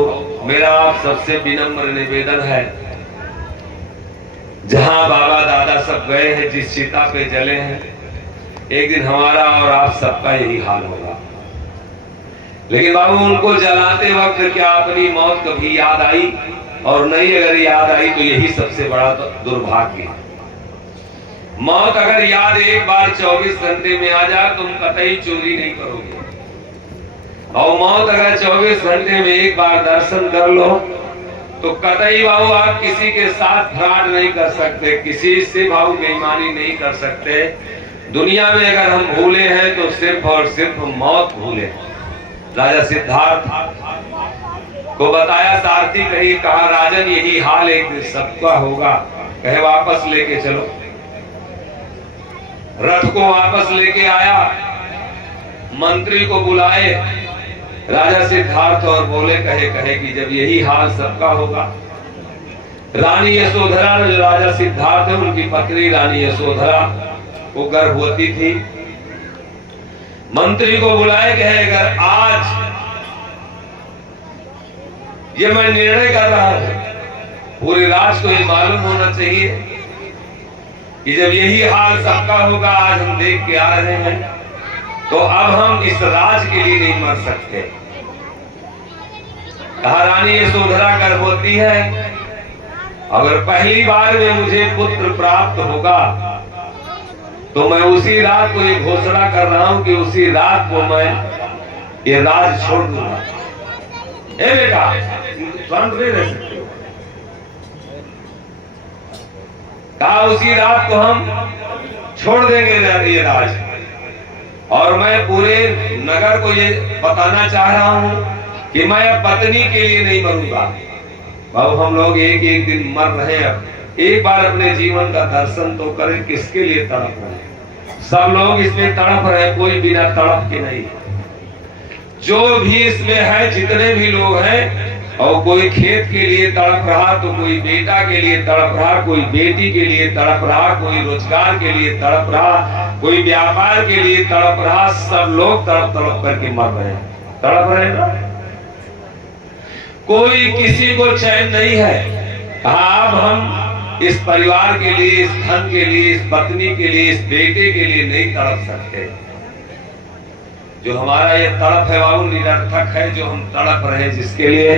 मेरा आप सबसे विनम्र निवेदन है, जहां बाबा दादा सब गए हैं, जिस चिता पे जले हैं, एक दिन हमारा और आप सबका यही हाल होगा। लेकिन बाबू उनको जलाते वक्त क्या अपनी मौत कभी याद आई? और नहीं अगर याद आई तो यही सबसे बड़ा दुर्भाग्य है। मौत अगर याद एक बार 24 घंटे में आ जाए तुम कतई चोरी नहीं करोगे। और मौत अगर 24 घंटे में एक बार दर्शन कर लो तो कतई बाबू आप किसी के साथ फ्रॉड नहीं कर सकते, किसी से बाबू बेईमानी नहीं कर सकते। दुनिया में अगर हम भूले हैं तो सिर्फ और सिर्फ मौत भूले। राजा सिद्धार्थ को बताया सारथी, कही कहा राजन यही हाल एक दिन सबका होगा। कहे वापस लेके चलो। रथ को वापस लेके आया, मंत्री को बुलाए राजा सिद्धार्थ और बोले कहे कहे कि जब यही हाल सबका होगा। रानी यशोधरा जो राजा सिद्धार्थ है उनकी पत्नी रानी यशोधरा वो गर्भवती थी। मंत्री को बुलाए कहे अगर आज ये मैं निर्णय कर रहा हूं, पूरे राज को ये मालूम होना चाहिए कि जब यही हाल सबका होगा, आज हम देख के आ रहे हैं, तो अब हम इस राज के लिए नहीं मर सकते। कहा रानी यशोधरा गर्भवती है, अगर पहली बार में मुझे पुत्र प्राप्त होगा तो मैं उसी रात को ये घोषणा कर रहा हूं कि उसी रात को मैं ये राज छोड़ दूंगा। ए बेटा शांत नहीं रह सकते हो। कहा उसी रात को हम छोड़ देंगे ये राज, और मैं पूरे नगर को ये बताना चाह रहा हूं कि मैं अब पत्नी के लिए नहीं मरूंगा। बाबू हम लोग एक एक दिन मर रहे हैं, एक बार अपने जीवन का दर्शन तो करें, किसके लिए तड़प रहे हैं। सब लोग इसमें तड़प रहे हैं, कोई बिना तड़प के नहीं। जो भी इसमें है, जितने भी लोग हैं, और कोई खेत के लिए तड़प रहा, तो कोई बेटा के लिए तड़प रहा, कोई बेटी के लिए तड़प रहा, कोई रोजगार के लिए तड़प रहा, कोई व्यापार के लिए तड़प रहा। सब लोग तड़प तड़प करके मर रहे हैं, तड़प रहे हैं ना। कोई किसी को चैन नहीं है। अब हम इस परिवार के लिए, इस धन के लिए, इस पत्नी के लिए, इस बेटे के लिए नहीं तड़प सकते। जो हमारा ये तड़प है बाबू निरर्थक है, जो हम तड़प रहे हैं जिसके लिए,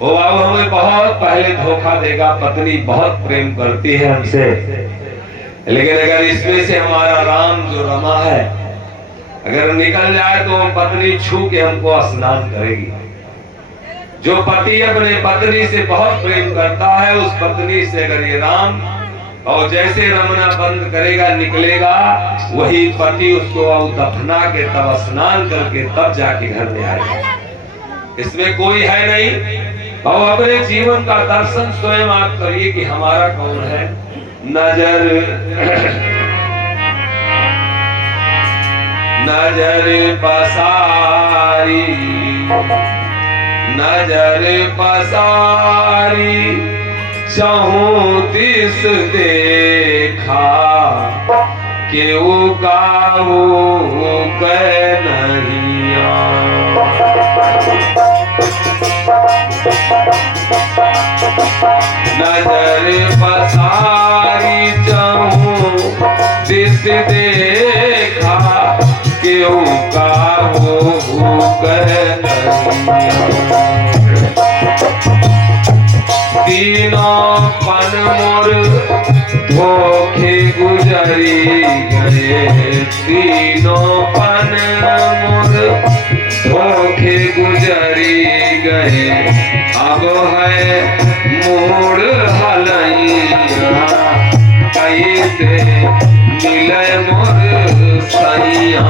वो बाबू हमें बहुत पहले धोखा देगा। पत्नी बहुत प्रेम करती है हमसे, लेकिन अगर इसमें से हमारा राम जो रमा है अगर निकल जाए तो पत्नी छू के हमको स्नान करेगी। जो पति अपने पत्नी से बहुत प्रेम करता है, उस पत्नी से अगर ये राम और जैसे रमना बंद करेगा, निकलेगा, वही पति उसको दफना के तब स्नान करके तब जाके घर में आएगा। इसमें कोई है नहीं। और अपने जीवन का दर्शन स्वयं आप करिए कि हमारा कौन है। नजर पसारी, नजर पसारी, चहूं दिस देखा, केहू काहू कह नहीं नजर पसारी, चहूं दिस देखा, केहू काहू कह नहीं। तीनों पन मोर धोखे गुजरी गए, तीनों पन मोर धोखे गुजरी गए। अब है मोड़ हलैया, कैसे मिले मोर सैया।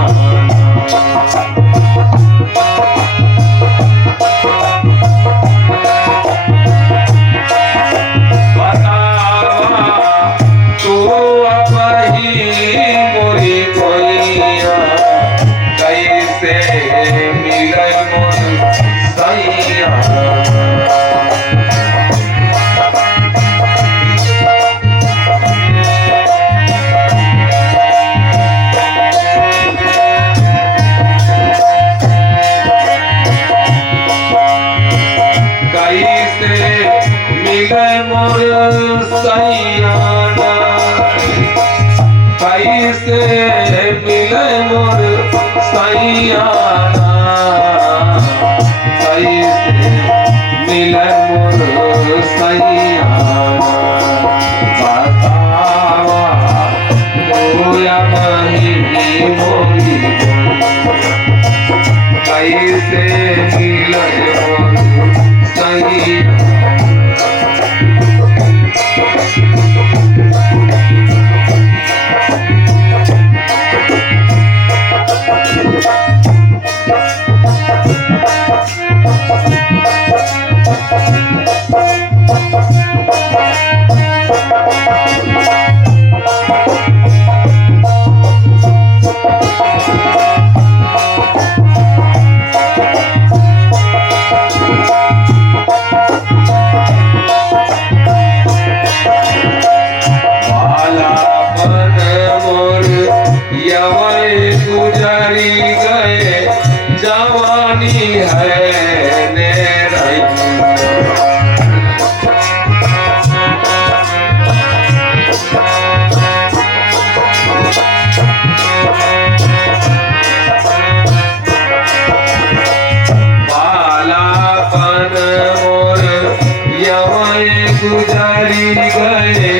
गुजरी गए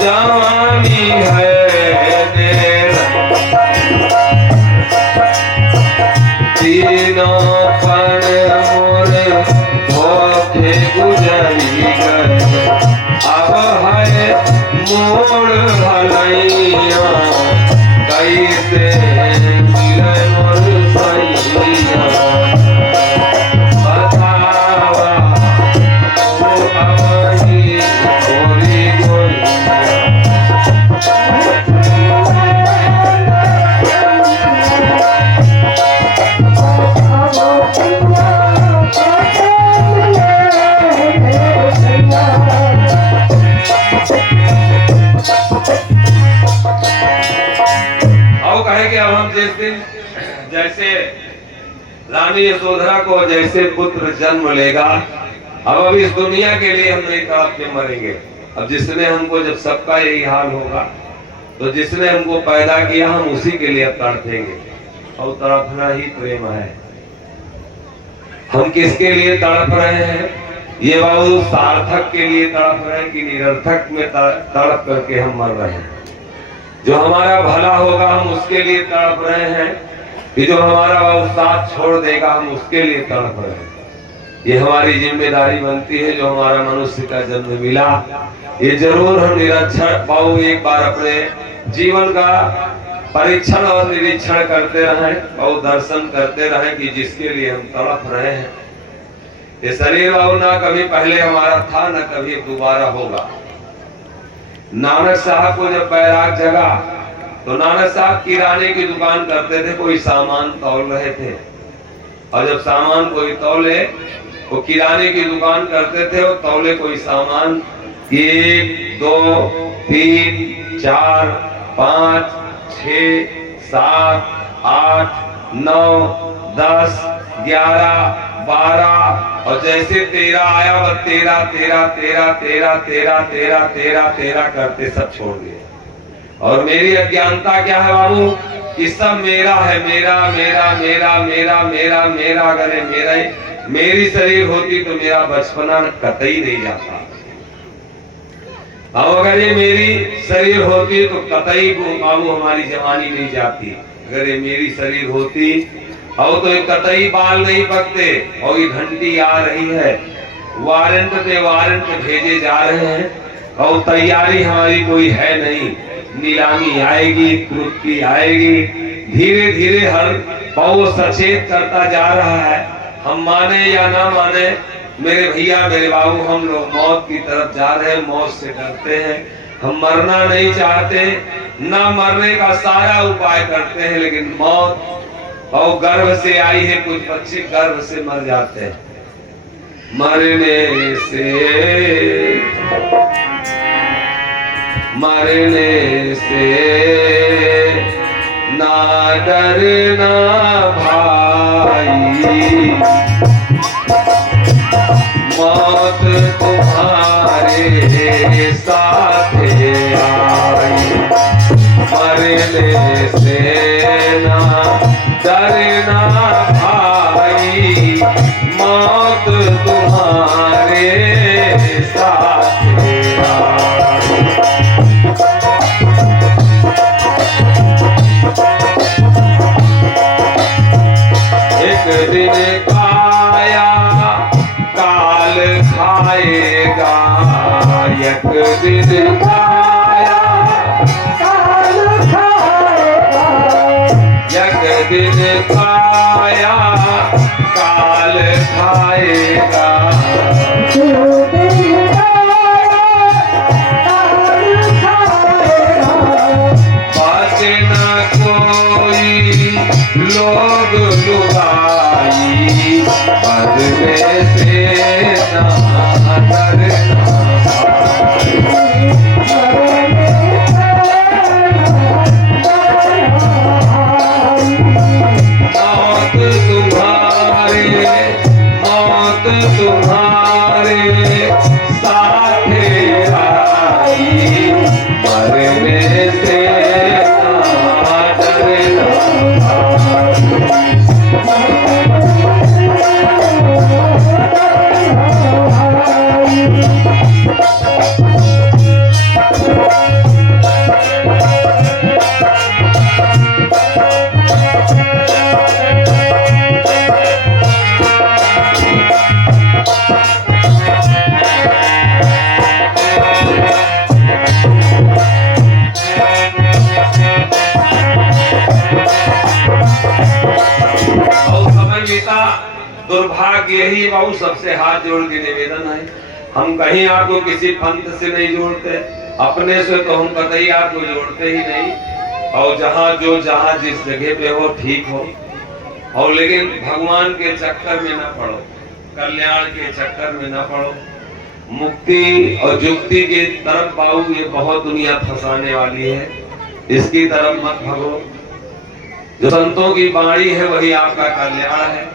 जवानी है तीनों पन मोर धोखे गुजरी गए अब है मोड़ भलैया कैसे मिले मोर सैया बतावा ओ अवही गोरी अब हम जिस दिन जैसे रानी यशोधरा को जैसे पुत्र जन्म लेगा, अब इस दुनिया के लिए हम नहीं तड़प के मरेंगे। अब जिसने हमको, जब सबका यही हाल होगा, तो जिसने हमको पैदा किया हम उसी के लिए तड़पेंगे। और तड़पना ही प्रेम है। हम किसके लिए तड़प रहे हैं? ये बाबू सार्थक के लिए तड़प रहे हैं कि निरर्थक में तड़प करके हम मर रहे हैं? जो हमारा भला होगा हम उसके लिए तड़प रहे हैं कि जो हमारा वो साथ छोड़ देगा हम उसके लिए तड़प रहे हैं? ये हमारी जिम्मेदारी बनती है। जो हमारा मनुष्य का जन्म मिला, ये जरूर हम निरीक्षण पाओ एक बार अपने जीवन का परीक्षण और निरीक्षण करते रहें और दर्शन करते रहें कि जिसके लिए हम तड़प रहे हैं, ये शरीर बाबू ना कभी पहले हमारा था ना कभी दोबारा होगा। नानक साहब को जब बैराग जगा तो नानक साहब किराने की दुकान करते थे, कोई सामान तौल रहे थे। और जब सामान कोई तौले, वो किराने की दुकान करते थे और तौले कोई सामान 1 2 3 4 5 6 7 8 9 10 11 12 और जैसे 13 आया वह 13 13 13 13 13 13 13 13 करते सब छोड़ दिए। और मेरी अज्ञानता क्या है बाबू? कि सब मेरा है, मेरा मेरा मेरा मेरा मेरा मेरा। अगर मेरा मेरी शरीर होती तो मेरा बचपना कतई नहीं जाता। अब अगर ये मेरी शरीर होती तो कतई बाबू हमारी जवानी नहीं जाती। अगर ये मेरी शरीर होती और तो एक कतई बाल नहीं पकते। और ये घंटी आ रही है, वारंट पे वारंट भेजे जा रहे हैं और तैयारी हमारी कोई है नहीं। नीलामी आएगी, त्रुटि आएगी, धीरे धीरे हर पाव सचेत करता जा रहा है। हम माने या ना माने मेरे भैया मेरे बाबू, हम लोग मौत की तरफ जा रहे हैं, मौत से डरते हैं। हम मरना नहीं चाहते, ना मरने का सारा उपाय करते हैं, लेकिन मौत और गर्भ से आई है। कुछ बच्चे गर्भ से मर जाते हैं। मरने से ना डरना भाई, मौत तुम्हारे साथ आई। मरने से ना डरना भाई, मौत तुम्हारे साथ आई। एक दिन काया काल खाएगा, एक दिन काया काल खाएगा, एक दिन काया काल खाएगा। बचे न कोई लोग लुगाई, मरने से ना डरना। मौत तुम्हारे साथ आई, मरने से ना डरना। यही बाबू सबसे हाथ जोड़ के निवेदन है, हम कहीं आपको किसी पंथ से नहीं जोड़ते, अपने से तो हम कतई आपको जोड़ते ही नहीं। और जहाँ जिस जगह पे हो ठीक हो, और लेकिन भगवान के चक्कर में ना पड़ो, कल्याण के चक्कर में ना पड़ो। मुक्ति और जुक्ति के तरफ बाबू ये बहुत दुनिया फंसाने वाली है, इसकी तरफ मत भागो। जो संतों की वाणी है वही आपका कल्याण है,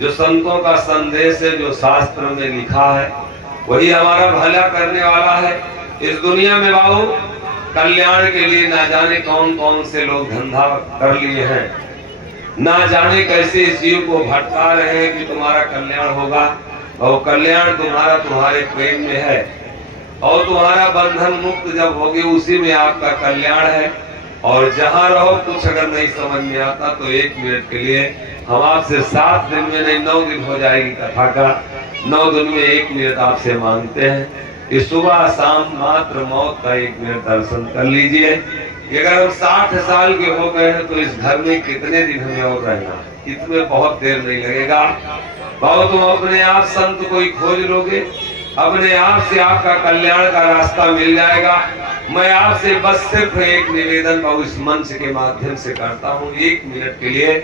जो संतों का संदेश है, जो शास्त्र में लिखा है वही हमारा भला करने वाला है। इस दुनिया में बाबू कल्याण के लिए ना जाने कौन कौन से लोग धंधा कर लिए हैं, ना जाने कैसे इस जीव को भटका रहे हैं कि तुम्हारा कल्याण होगा। और कल्याण तुम्हारा तुम्हारे प्रेम में है, और तुम्हारा बंधन मुक्त जब होगी उसी में आपका कल्याण है। और जहां रहो कुछ अगर नहीं समझ में आता तो 1 मिनट के लिए हम आपसे 7 दिन में नहीं 9 दिन हो जाएगी कथा का, 9 दिन में 1 मिनट आपसे मांगते हैं कि सुबह शाम मात्र मौत का 1 मिनट दर्शन कर लीजिए। अगर हम 60 साल के हो गए हैं तो इस घर में कितने दिन हमें और रहना, इसमें बहुत देर नहीं लगेगा। बहुत तुम अपने आप संत कोई खोज लोगे, अपने आप से आपका कल्याण का रास्ता मिल जाएगा। मैं आपसे बस सिर्फ एक निवेदन बहु इस मंच के माध्यम से करता हूँ 1 मिनट के लिए,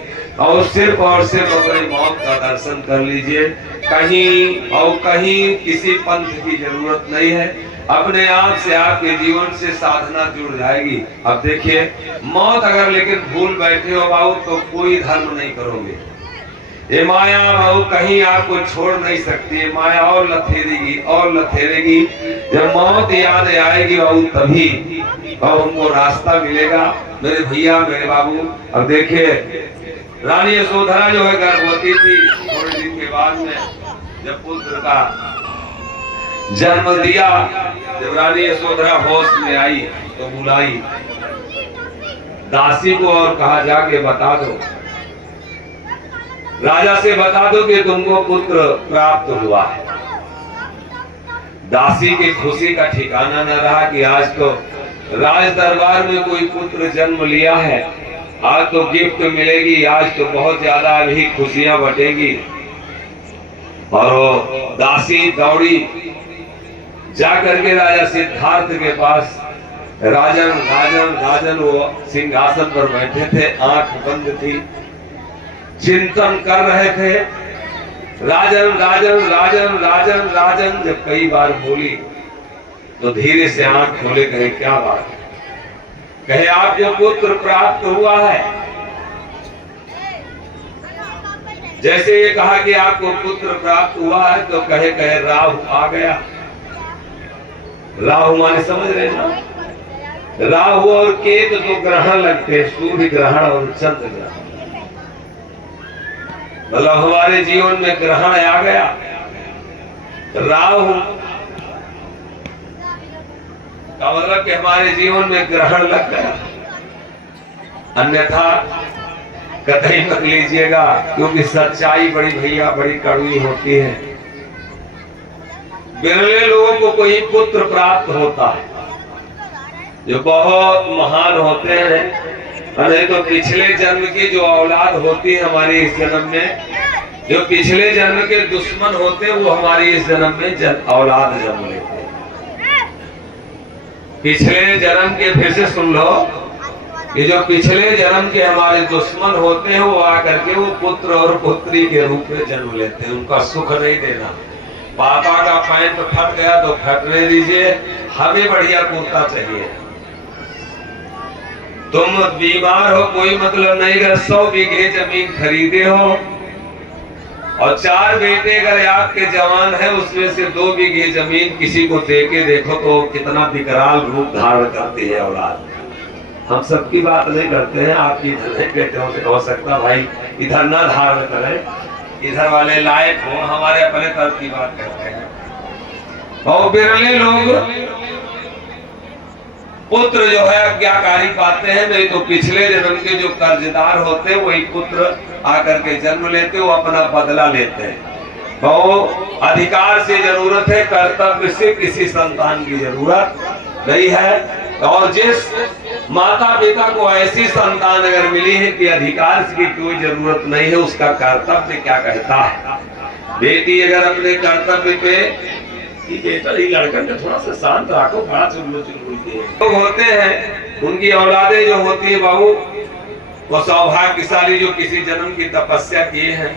और सिर्फ अपने मौत का दर्शन कर लीजिए। कहीं किसी पंथ की जरूरत नहीं है, अपने आप से आपके जीवन से साधना जुड़ जाएगी। अब देखिए मौत अगर लेकिन भूल बैठे हो बाबू तो कोई धर्म नहीं करोगे, ये माया बाबू कहीं आपको छोड़ नहीं सकती है। माया और लथेरेगी और लथेरेगी, जब मौत याद आएगी बाबू तभी बाबू हमको रास्ता मिलेगा। मेरे भैया मेरे बाबू, अब देखिए रानी यशोधरा जो है गर्भवती थी, थोड़े दिन के बाद में जब पुत्र का जन्म दिया, जब रानी यशोधरा होश में आई तो बुलाई दासी को और कहा जाके बता दो, राजा से बता दो कि तुमको पुत्र प्राप्त हुआ है। दासी की खुशी का ठिकाना न रहा कि आज तो राज दरबार में कोई पुत्र जन्म लिया है, आज तो गिफ्ट मिलेगी, आज तो बहुत ज्यादा अभी खुशियां बटेगी। और दासी दौड़ी जा करके राजा सिद्धार्थ के पास, राजन वो सिंहासन पर बैठे थे, आंख बंद थी, चिंतन कर रहे थे। राजन राजन राजन राजन राजन जब कई बार बोली तो धीरे से आंख खोले, कहे क्या बात है, कहे आपको पुत्र प्राप्त हुआ है। जैसे ये कहा कि आपको पुत्र प्राप्त हुआ है तो कहे राहु आ गया। राहु माने समझ रहे ना, राहु और केतु तो ग्रहण लगते, सूर्य ग्रहण और चंद्र ग्रहण, मतलब हमारे जीवन में ग्रहण आ गया। राहु का मतलब कि हमारे जीवन में ग्रहण लग गया, अन्यथा कतई मत लीजिएगा, क्योंकि सच्चाई बड़ी भैया बड़ी कड़वी होती है। बिरले लोगों को कोई पुत्र प्राप्त होता है जो बहुत महान होते हैं, नहीं तो पिछले जन्म की जो औलाद होती है हमारी इस जन्म में, जो पिछले जन्म के दुश्मन होते हैं वो हमारी इस जन्म में औलाद जन्म लेते हैं। पिछले जन्म के, फिर से सुन लो, ये जो पिछले जन्म के हमारे दुश्मन होते हैं वो आकर के वो पुत्र और पुत्री के रूप में जन्म लेते हैं। उनका सुख नहीं देना, पापा का पैंट फट गया तो फटने दीजिए, हमें बढ़िया कुर्ता चाहिए। तुम बीमार हो कोई मतलब नहीं, अगर 100 बीघे जमीन खरीदे हो और 4 बेटे अगर आपके जवान है, उसमें से 2 बीघे जमीन किसी को दे के देखो तो कितना विकराल रूप धारण करती है औलाद। हम सबकी बात नहीं करते हैं, आपकी बेटों से हो सकता भाई इधर ना धारण करें, इधर वाले लायक हो, हमारे अपने तरफ की बात करते हैं। और बिरले लोग पुत्र जो है आज्ञाकारी पाते हैं, नहीं तो पिछले जन्म के जो कर्जदार होते हैं वही पुत्र आकर के जन्म लेते, वो अपना बदला लेते हैं। तो अधिकार से जरूरत है, कर्तव्य से किसी संतान की जरूरत नहीं है। और जिस माता पिता को ऐसी संतान अगर मिली है कि अधिकार की कोई जरूरत नहीं है, उसका कर्तव्य क्या कहता है, बेटी अगर अपने कर्तव्य पे कि बेटा ये लड़कन का थोड़ा सा शांत रखो, बड़ा चुल्लू के लोग होते हैं, उनकी औलादे जो होती है बाबू, वो सौभाग्यशाली जो किसी जन्म की तपस्या किए हैं।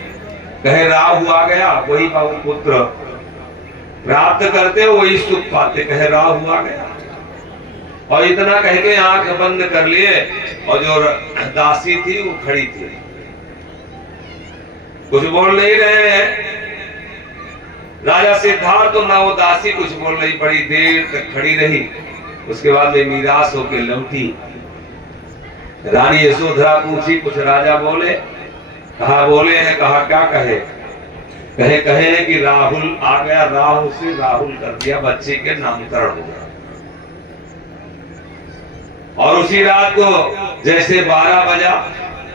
कहे राहु आ गया, वही बाबू पुत्र प्राप्त करते हो, वही सुख पाते। कहे राहु आ गया, और इतना कह के आंख बंद कर लिए, और जो दासी थी वो खड़ी थी, कुछ बोल नहीं रहे हैं। राजा सिद्धार्थ तो ना वो दासी कुछ बोल रही, बड़ी देर तक खड़ी रही। उसके बाद में निराश होकर लौटी। रानी यशोधरा पूछी, कुछ राजा बोले? कहा बोले हैं। कहा क्या कहे? कहे हैं कि राहुल आ गया, राहु से राहुल कर दिया, बच्चे के नामकरण हो गया। और उसी रात को जैसे 12 बजा,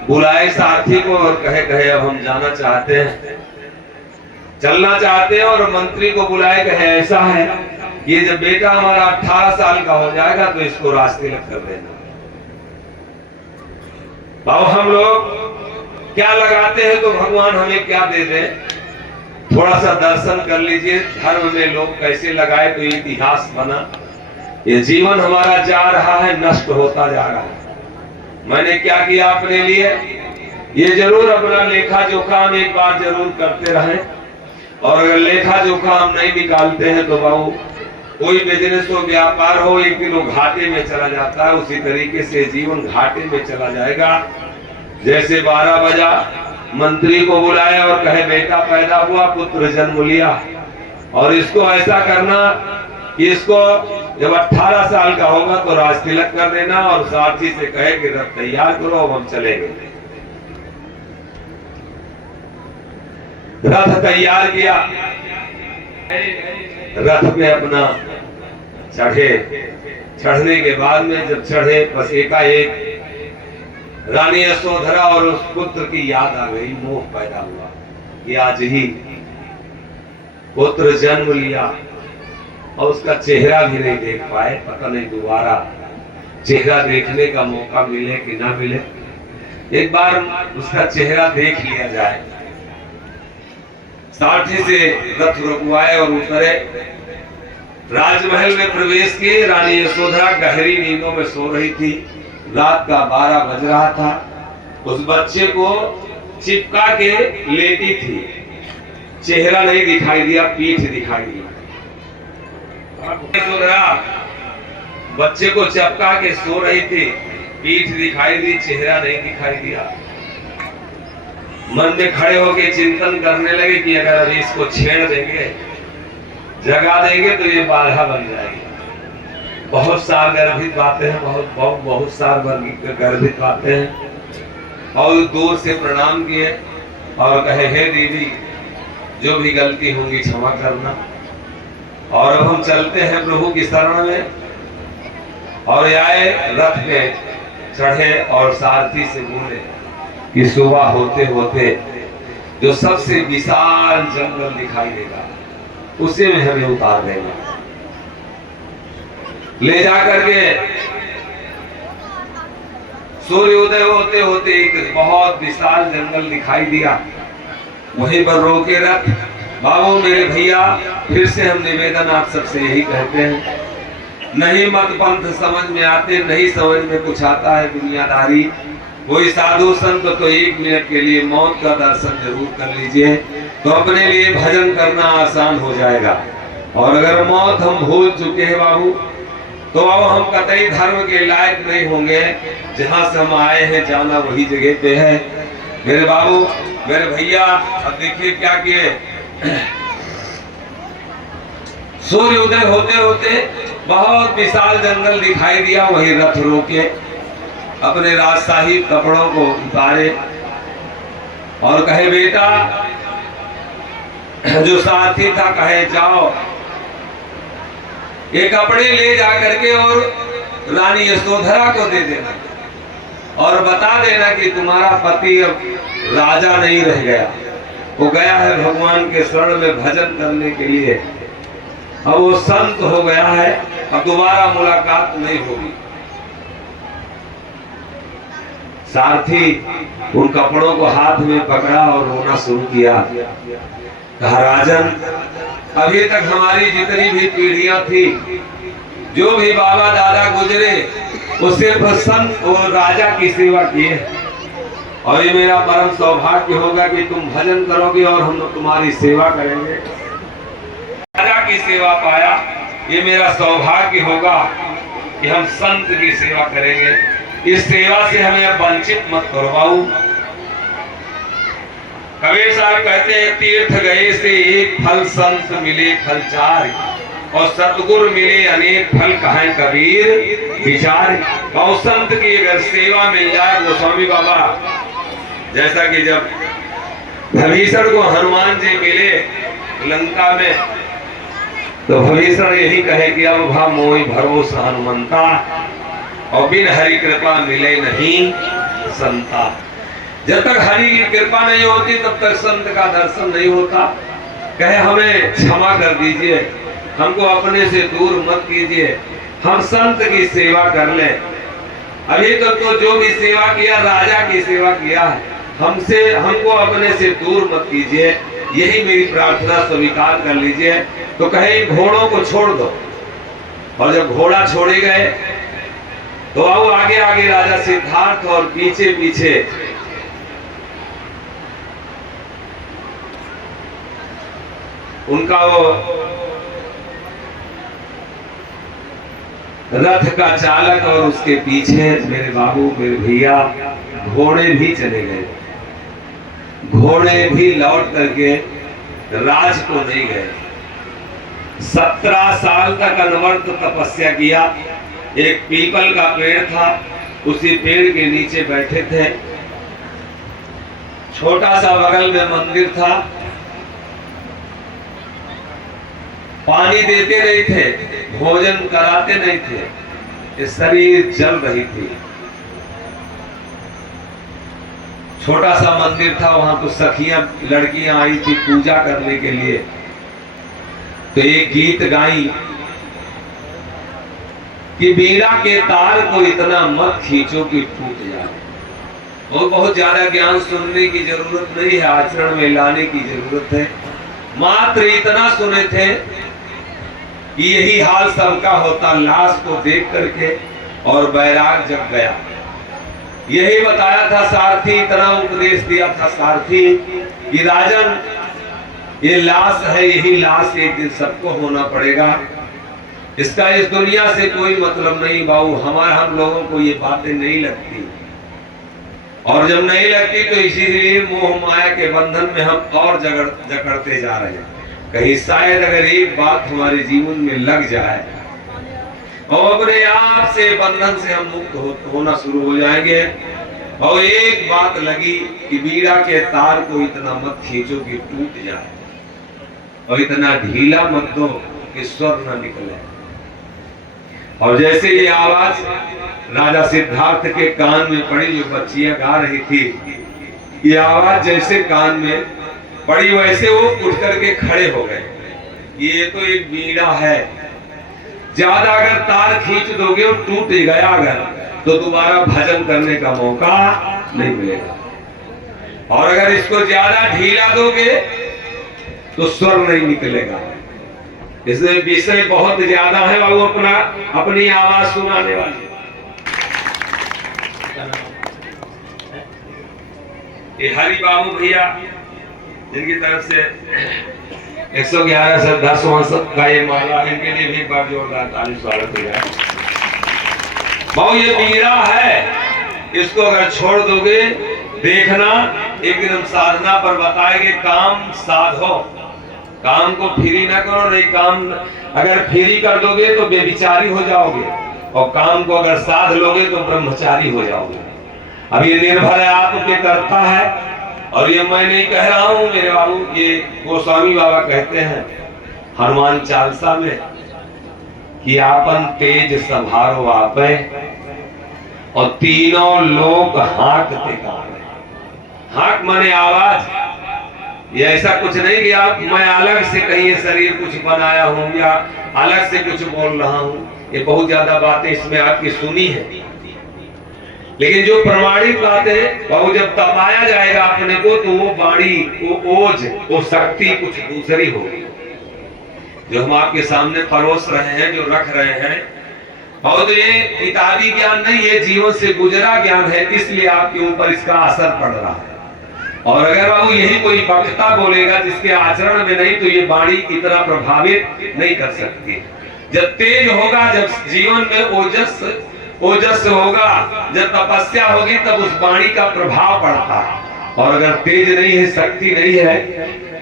बुलाए सारथी को और कहे अब हम जाना चाहते हैं, चलना चाहते हैं। और मंत्री को बुलाए, कहे ऐसा है, ये जब बेटा हमारा 18 साल का हो जाएगा तो इसको राजतिलक कर देना। बाबू हम लोग क्या लगाते हैं तो भगवान हमें क्या दे दे, थोड़ा सा दर्शन कर लीजिए। धर्म में लोग कैसे लगाए तो इतिहास बना। ये जीवन हमारा जा रहा है, नष्ट होता जा रहा है। मैंने क्या किया अपने लिए, ये जरूर अपना लेखा जोखा हम एक बार जरूर करते रहे। और अगर लेखा जोखा हम नहीं निकालते हैं तो बाबू कोई बिजनेस हो, व्यापार हो, एक दिन वो घाटे में चला जाता है। उसी तरीके से जीवन घाटे में चला जाएगा। जैसे 12 बजा, मंत्री को बुलाया और कहे बेटा पैदा हुआ, पुत्र जन्म लिया, और इसको ऐसा करना कि इसको जब 18 साल का होगा तो राजतिलक कर देना। और सारथी से कहे कि रथ तैयार करो, अब हम चलेंगे। रथ तैयार किया, रथ पे अपना चढ़े। चढ़ने के बाद में जब चढ़े, बस एकाएक रानी यशोधरा और उस पुत्र की याद आ गई, मोह पैदा हुआ कि आज ही पुत्र जन्म लिया और उसका चेहरा भी नहीं देख पाए। पता नहीं दोबारा चेहरा देखने का मौका मिले कि ना मिले, एक बार उसका चेहरा देख लिया जाए। सारथी से रथ रुकवाए और उतरे। राजमहल में प्रवेश किए। रानी यशोधरा गहरी नींदों में सो रही थी। रात का 12 बज रहा था। उस बच्चे को चिपका के लेटी थी, चेहरा नहीं दिखाई दिया, पीठ दिखाई दिया। यशोधरा बच्चे को चिपका के सो रही थी, पीठ दिखाई दी, चेहरा नहीं दिखाई दिया। मन में खड़े होके चिंतन करने लगे कि अगर अभी इसको छेड़ देंगे, जगा देंगे तो ये बाधा बन जाएगी। बहुत साल गर्भित बातें हैं, बहुत साल गर्भित बातें हैं। और दूर से प्रणाम किए और कहे हे दीदी, जो भी गलती होंगी क्षमा करना, और अब हम चलते हैं प्रभु की शरण में। और आए, रथ पे चढ़े और सारथी से बोले कि सुबह होते होते जो सबसे विशाल जंगल दिखाई देगा उसे में हमें उतार देगा। ले जाकर के सूर्योदय होते होते एक बहुत विशाल जंगल दिखाई दिया, वहीं पर रोके रथ। बाबू मेरे भैया, फिर से हम निवेदन आप सबसे यही कहते हैं, नहीं मत पंथ समझ में आते, नहीं समझ में कुछ आता है दुनियादारी। कोई साधु संत तो 1 मिनट के लिए मौत का दर्शन जरूर कर लीजिए, तो अपने लिए भजन करना आसान हो जाएगा। और अगर मौत हम भूल चुके हैं बाबू, तो अब हम कतई धर्म के लायक नहीं होंगे। जहां से हम आए हैं, जाना वही जगह पे है। मेरे बाबू, मेरे भैया, अब देखिए क्या किए। सूर्योदय होते होते बहुत विशाल जंगल दिखाई दिया, वही रथ रोके, अपने राजशाही कपड़ों को उतारे और कहे बेटा, जो सारथी था कहे जाओ, ये कपड़े ले जा करके और रानी यशोधरा को दे देना और बता देना कि तुम्हारा पति अब राजा नहीं रह गया, वो गया है भगवान के शरण में भजन करने के लिए, अब वो संत हो गया है, अब दोबारा मुलाकात नहीं होगी। सारथी उन कपड़ों को हाथ में पकड़ा और रोना शुरू किया। कहा राजन, अभी तक हमारी जितनी भी पीढ़ियां थी, जो भी बाबा दादा गुजरे, वो सिर्फ संत और राजा की सेवा किए, और ये मेरा परम सौभाग्य होगा कि तुम भजन करोगे और हम तुम्हारी सेवा करेंगे। राजा की सेवा पाया, ये मेरा सौभाग्य होगा कि हम संत की सेवा करेंगे। इस सेवा से हमें वंचित मत करवाओ। कबीर साहब कहते हैं, तीर्थ गए से एक फल, संत मिले फल चार, और सतगुरु मिले अनेक फल, कहें कबीर विचार। और संत की अगर सेवा मिल जाए, गोस्वामी बाबा जैसा कि जब भीषण को हनुमान जी मिले लंका में, तो भीषण यही कहे कि अब भा मोहि भरोसा हनुमंता, और बिन हरि कृपा मिले नहीं संता। जब तक हरि की कृपा नहीं होती तब तक संत का दर्शन नहीं होता। कहे हमें क्षमा कर दीजिए, हमको अपने से दूर मत कीजिए, हम संत की सेवा कर लें। अभी तक तो जो भी सेवा किया, राजा की सेवा किया है, हमको अपने से दूर मत कीजिए, यही मेरी प्रार्थना स्वीकार कर लीजिए। तो कहे घोड़ों को छोड़ दो, और जब घोड़ा छोड़े गए तो आओ आगे आगे राजा सिद्धार्थ, और पीछे पीछे उनका वो रथ का चालक, और उसके पीछे मेरे बाबू मेरे भैया घोड़े भी चले गए। घोड़े भी लौट करके राज को नहीं गए। 17 साल तक अनवरत तपस्या किया। एक पीपल का पेड़ था, उसी पेड़ के नीचे बैठे थे। छोटा सा बगल में मंदिर था, पानी देते नहीं थे, भोजन कराते नहीं थे, ये शरीर जल रही थी। छोटा सा मंदिर था, वहां तो सखियां लड़कियां आई थी पूजा करने के लिए। तो एक गीत गाई कि बीड़ा के तार को इतना मत खींचो कि टूट जाए। और बहुत ज्यादा ज्ञान सुनने की जरूरत नहीं है, आचरण में लाने की जरूरत है। मात्र इतना सुने थे कि यही हाल सबका होता, लाश को देख करके और बैराग जग गया। यही बताया था सारथी, इतना उपदेश दिया था सारथी कि राजन, ये लाश है, यही लाश एक दिन सबको होना पड़ेगा। इसका इस दुनिया से कोई मतलब नहीं बाबू। हम लोगों को ये बातें नहीं लगती, और जब नहीं लगती तो इसीलिए मोह माया के बंधन में हम और जकड़ते जा रहे हैं। कहीं शायद अगर एक बात हमारे जीवन में लग जाए और अपने आप से बंधन से हम मुक्त होना शुरू हो जाएंगे। और एक बात लगी कि बीड़ा के तार को इतना मत खींचो कि टूट जाए, और इतना ढीला मत दो कि स्वर न निकले। और जैसे ये आवाज राजा सिद्धार्थ के कान में पड़ी, जो बच्चियां गा रही थी, ये आवाज जैसे कान में पड़ी, वैसे वो उठ करके खड़े हो गए। ये तो एक बीड़ा है, ज्यादा अगर तार खींच दोगे और टूट गया अगर, तो दोबारा भजन करने का मौका नहीं मिलेगा। और अगर इसको ज्यादा ढीला दोगे तो स्वर नहीं निकलेगा। इसमें विषय बहुत ज्यादा है और वो अपनी आवाज सुनाने वाले। ये हरि बाबू भैया, जिनकी तरफ से 111 श्रद्धा सुमन का ये माला, इनके लिए भी बार जोरदार ताली स्वागत हो जाए। बाबू ये बीड़ा है, इसको अगर छोड़ दोगे, देखना एक दिन हम साधना पर बताएंगे, काम साधो, काम को फ्री ना करो। नहीं, काम अगर फ्री कर दोगे तो बेविचारी हो जाओगे, और काम को अगर साध लोगे तो ब्रह्मचारी हो जाओगे। अब ये निर्भर है आप पे करता है, और ये मैं नहीं कह रहा हूं मेरे बाबू, ये गोस्वामी बाबा कहते हैं हनुमान चालीसा में कि आपन तेज संभारो आपे, और तीनों लोग हाँकते गावे। हाँक माने आवाज। ये ऐसा कुछ नहीं कि आप मैं अलग से कहीं शरीर कुछ बनाया हूं या अलग से कुछ बोल रहा हूं। ये बहुत ज्यादा बातें इसमें आपकी सुनी है, लेकिन जो प्रमाणित बात है वो जब तपाया जाएगा अपने को, तो वो वाणी, वो ओज, वो शक्ति कुछ दूसरी होगी। जो हम आपके सामने परोस रहे हैं, जो रख रहे हैं, और तो ये किताबी ज्ञान नहीं, ये जीवन से गुजरा ज्ञान है, इसलिए आपके ऊपर इसका असर पड़ रहा है। और अगर बाबू यही कोई वक्ता बोलेगा जिसके आचरण में नहीं, तो ये वाणी इतना प्रभावित नहीं कर सकती। जब तेज होगा, जब जीवन में ओजस होगा, जब तपस्या होगी, तब उस वाणी का प्रभाव पड़ता है। और अगर तेज नहीं है, शक्ति नहीं है,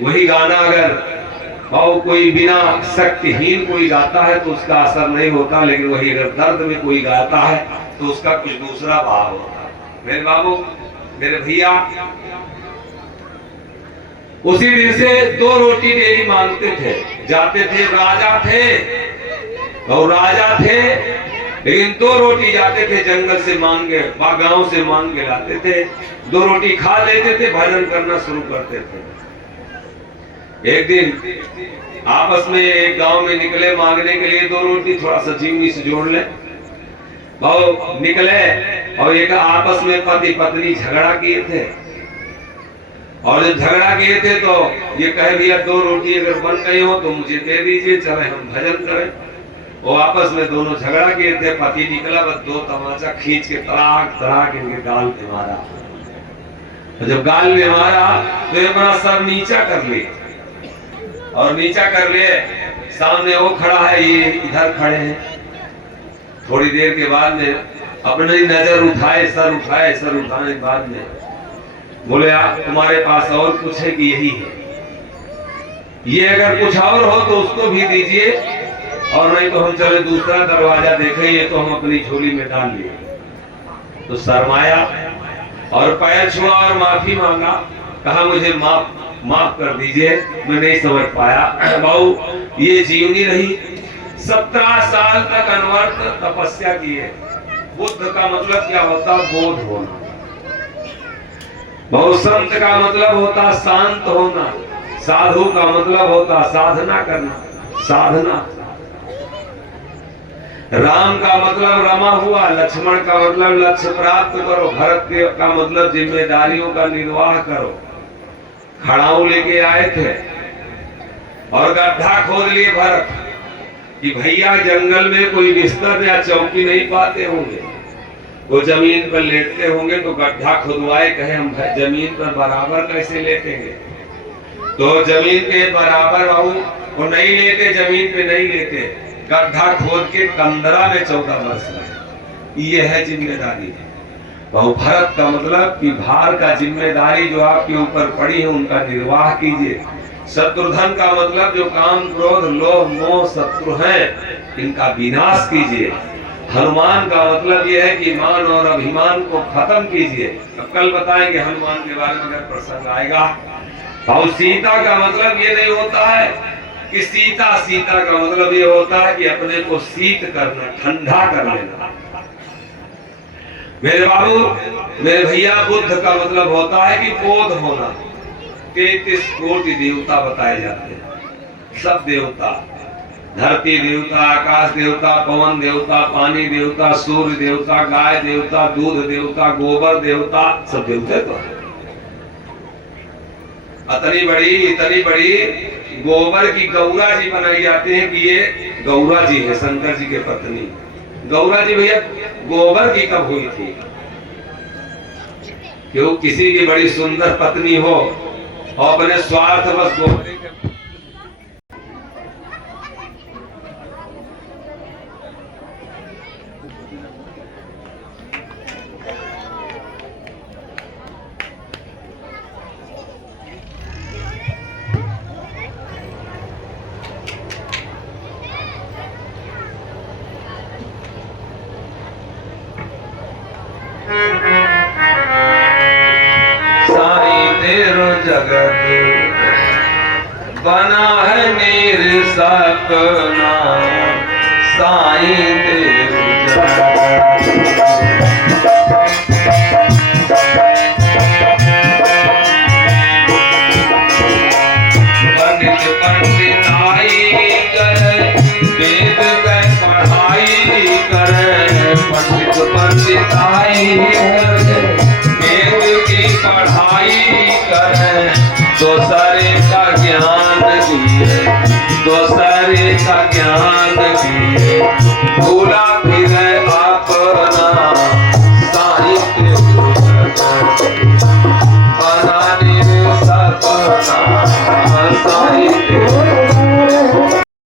वही गाना अगर और कोई बिना शक्तिहीन कोई गाता है तो उसका असर नहीं होता, लेकिन वही अगर दर्द में कोई गाता है तो उसका कुछ दूसरा भाव होता है। मेरे बाबू, मेरे भैया, उसी दिन से 2 रोटी डेली मांगते थे, जाते थे, राजा थे और राजा थे, लेकिन 2 रोटी जाते थे जंगल से मांग के, गांव से मांग के लाते थे, 2 रोटी खा लेते थे, भजन करना शुरू करते थे। एक दिन आपस में एक गांव में निकले मांगने के लिए 2 रोटी, थोड़ा सा जीवनी से जोड़ ले, वो निकले और एक आपस में पति पत्नी झगड़ा किए थे। और जब झगड़ा किए थे तो ये कह दिया 2 रोटी अगर बन गई हो तो मुझे दे दीजिए, चले हम भजन करें। वो आपस में दोनों झगड़ा किए थे। पति निकला, बस 2 तमाचा खींच के तड़ाक तड़ाक इनके गाल पे मारा। जब गाल में मारा तो ये अपना सर नीचा कर लिया, और नीचा कर लिए, सामने वो खड़ा है, ये इधर खड़े हैं। थोड़ी देर के बाद में अपनी नजर उठाए, सर उठाए, सर उठाने के बाद में बोले, आप तुम्हारे पास और कुछ है कि यही है? ये अगर कुछ और हो तो उसको भी दीजिए, और नहीं तो हम चले दूसरा दरवाजा देखें, ये तो हम अपनी झोली में डाल लिए। तो शर्माया और पैर छुआ और माफी मांगा, कहा मुझे माफ कर दीजिए, मैं नहीं समझ पाया। बाबू, ये जीवनी रही। 17 साल तक अनवर्त तपस्या की है। बुद्ध का मतलब क्या होता? बोध होना। बहु संत का मतलब होता शांत होना। साधु का मतलब होता साधना करना, साधना। राम का मतलब रमा हुआ, लक्ष्मण का मतलब लक्ष्य प्राप्त करो, भरत का मतलब जिम्मेदारियों का निर्वाह करो। खड़ाऊ लेके आए थे और गड्ढा खोद लिए भरत कि भैया जंगल में कोई बिस्तर या चौकी नहीं पाते होंगे, वो जमीन पर लेटते होंगे, तो गड्ढा खुदवाए, कहे हम जमीन पर बराबर कैसे लेटेंगे? तो जमीन पे बराबर बाबू वो नहीं लेते, जमीन पे नहीं लेते, गड्ढा खोद के कंदरा में 14 वर्ष लगे। ये है जिम्मेदारी। बहु भरत का मतलब कि भार का जिम्मेदारी जो आपके ऊपर पड़ी है उनका निर्वाह कीजिए। शत्रुधन का मतलब जो काम क्रोध लोभ मोह शत्रु हैं इनका विनाश कीजिए। हनुमान का मतलब यह है कि मान और अभिमान को खत्म कीजिए। अब कल बताएंगे हनुमान के बारे में अगर प्रसंग आएगा। और सीता का मतलब ये नहीं होता है कि सीता का मतलब ये होता है कि अपने को शीत करना, ठंडा कर लेना। मेरे बाबू, मेरे भैया, बुद्ध का मतलब होता है कि बोध होना। 33 कोटि देवता बताए जाते हैं। सब देवता, धरती देवता, आकाश देवता, पवन देवता, पानी देवता, सूर्य देवता, गाय देवता, दूध देवता, गोबर देवता, सब देवते तो है। इतनी बड़ी गोबर की गौरा जी बनाई जाती है कि ये गौरा जी है, शंकर जी के पत्नी। गौरा जी भैया गोबर की कब हुई थी? क्यों? किसी की बड़ी सुंदर पत्नी हो और अपने स्वार्थ बस गोबर जगत बना है मेरे सपना साईं देव पंडित पंडिताई करे, वेद के पढ़ाई करे, पंडित पंडिताई करें, वेद की पढ़ाई करें, दूसरे का ज्ञान दिए, दूसरे का ज्ञान दिए, भूला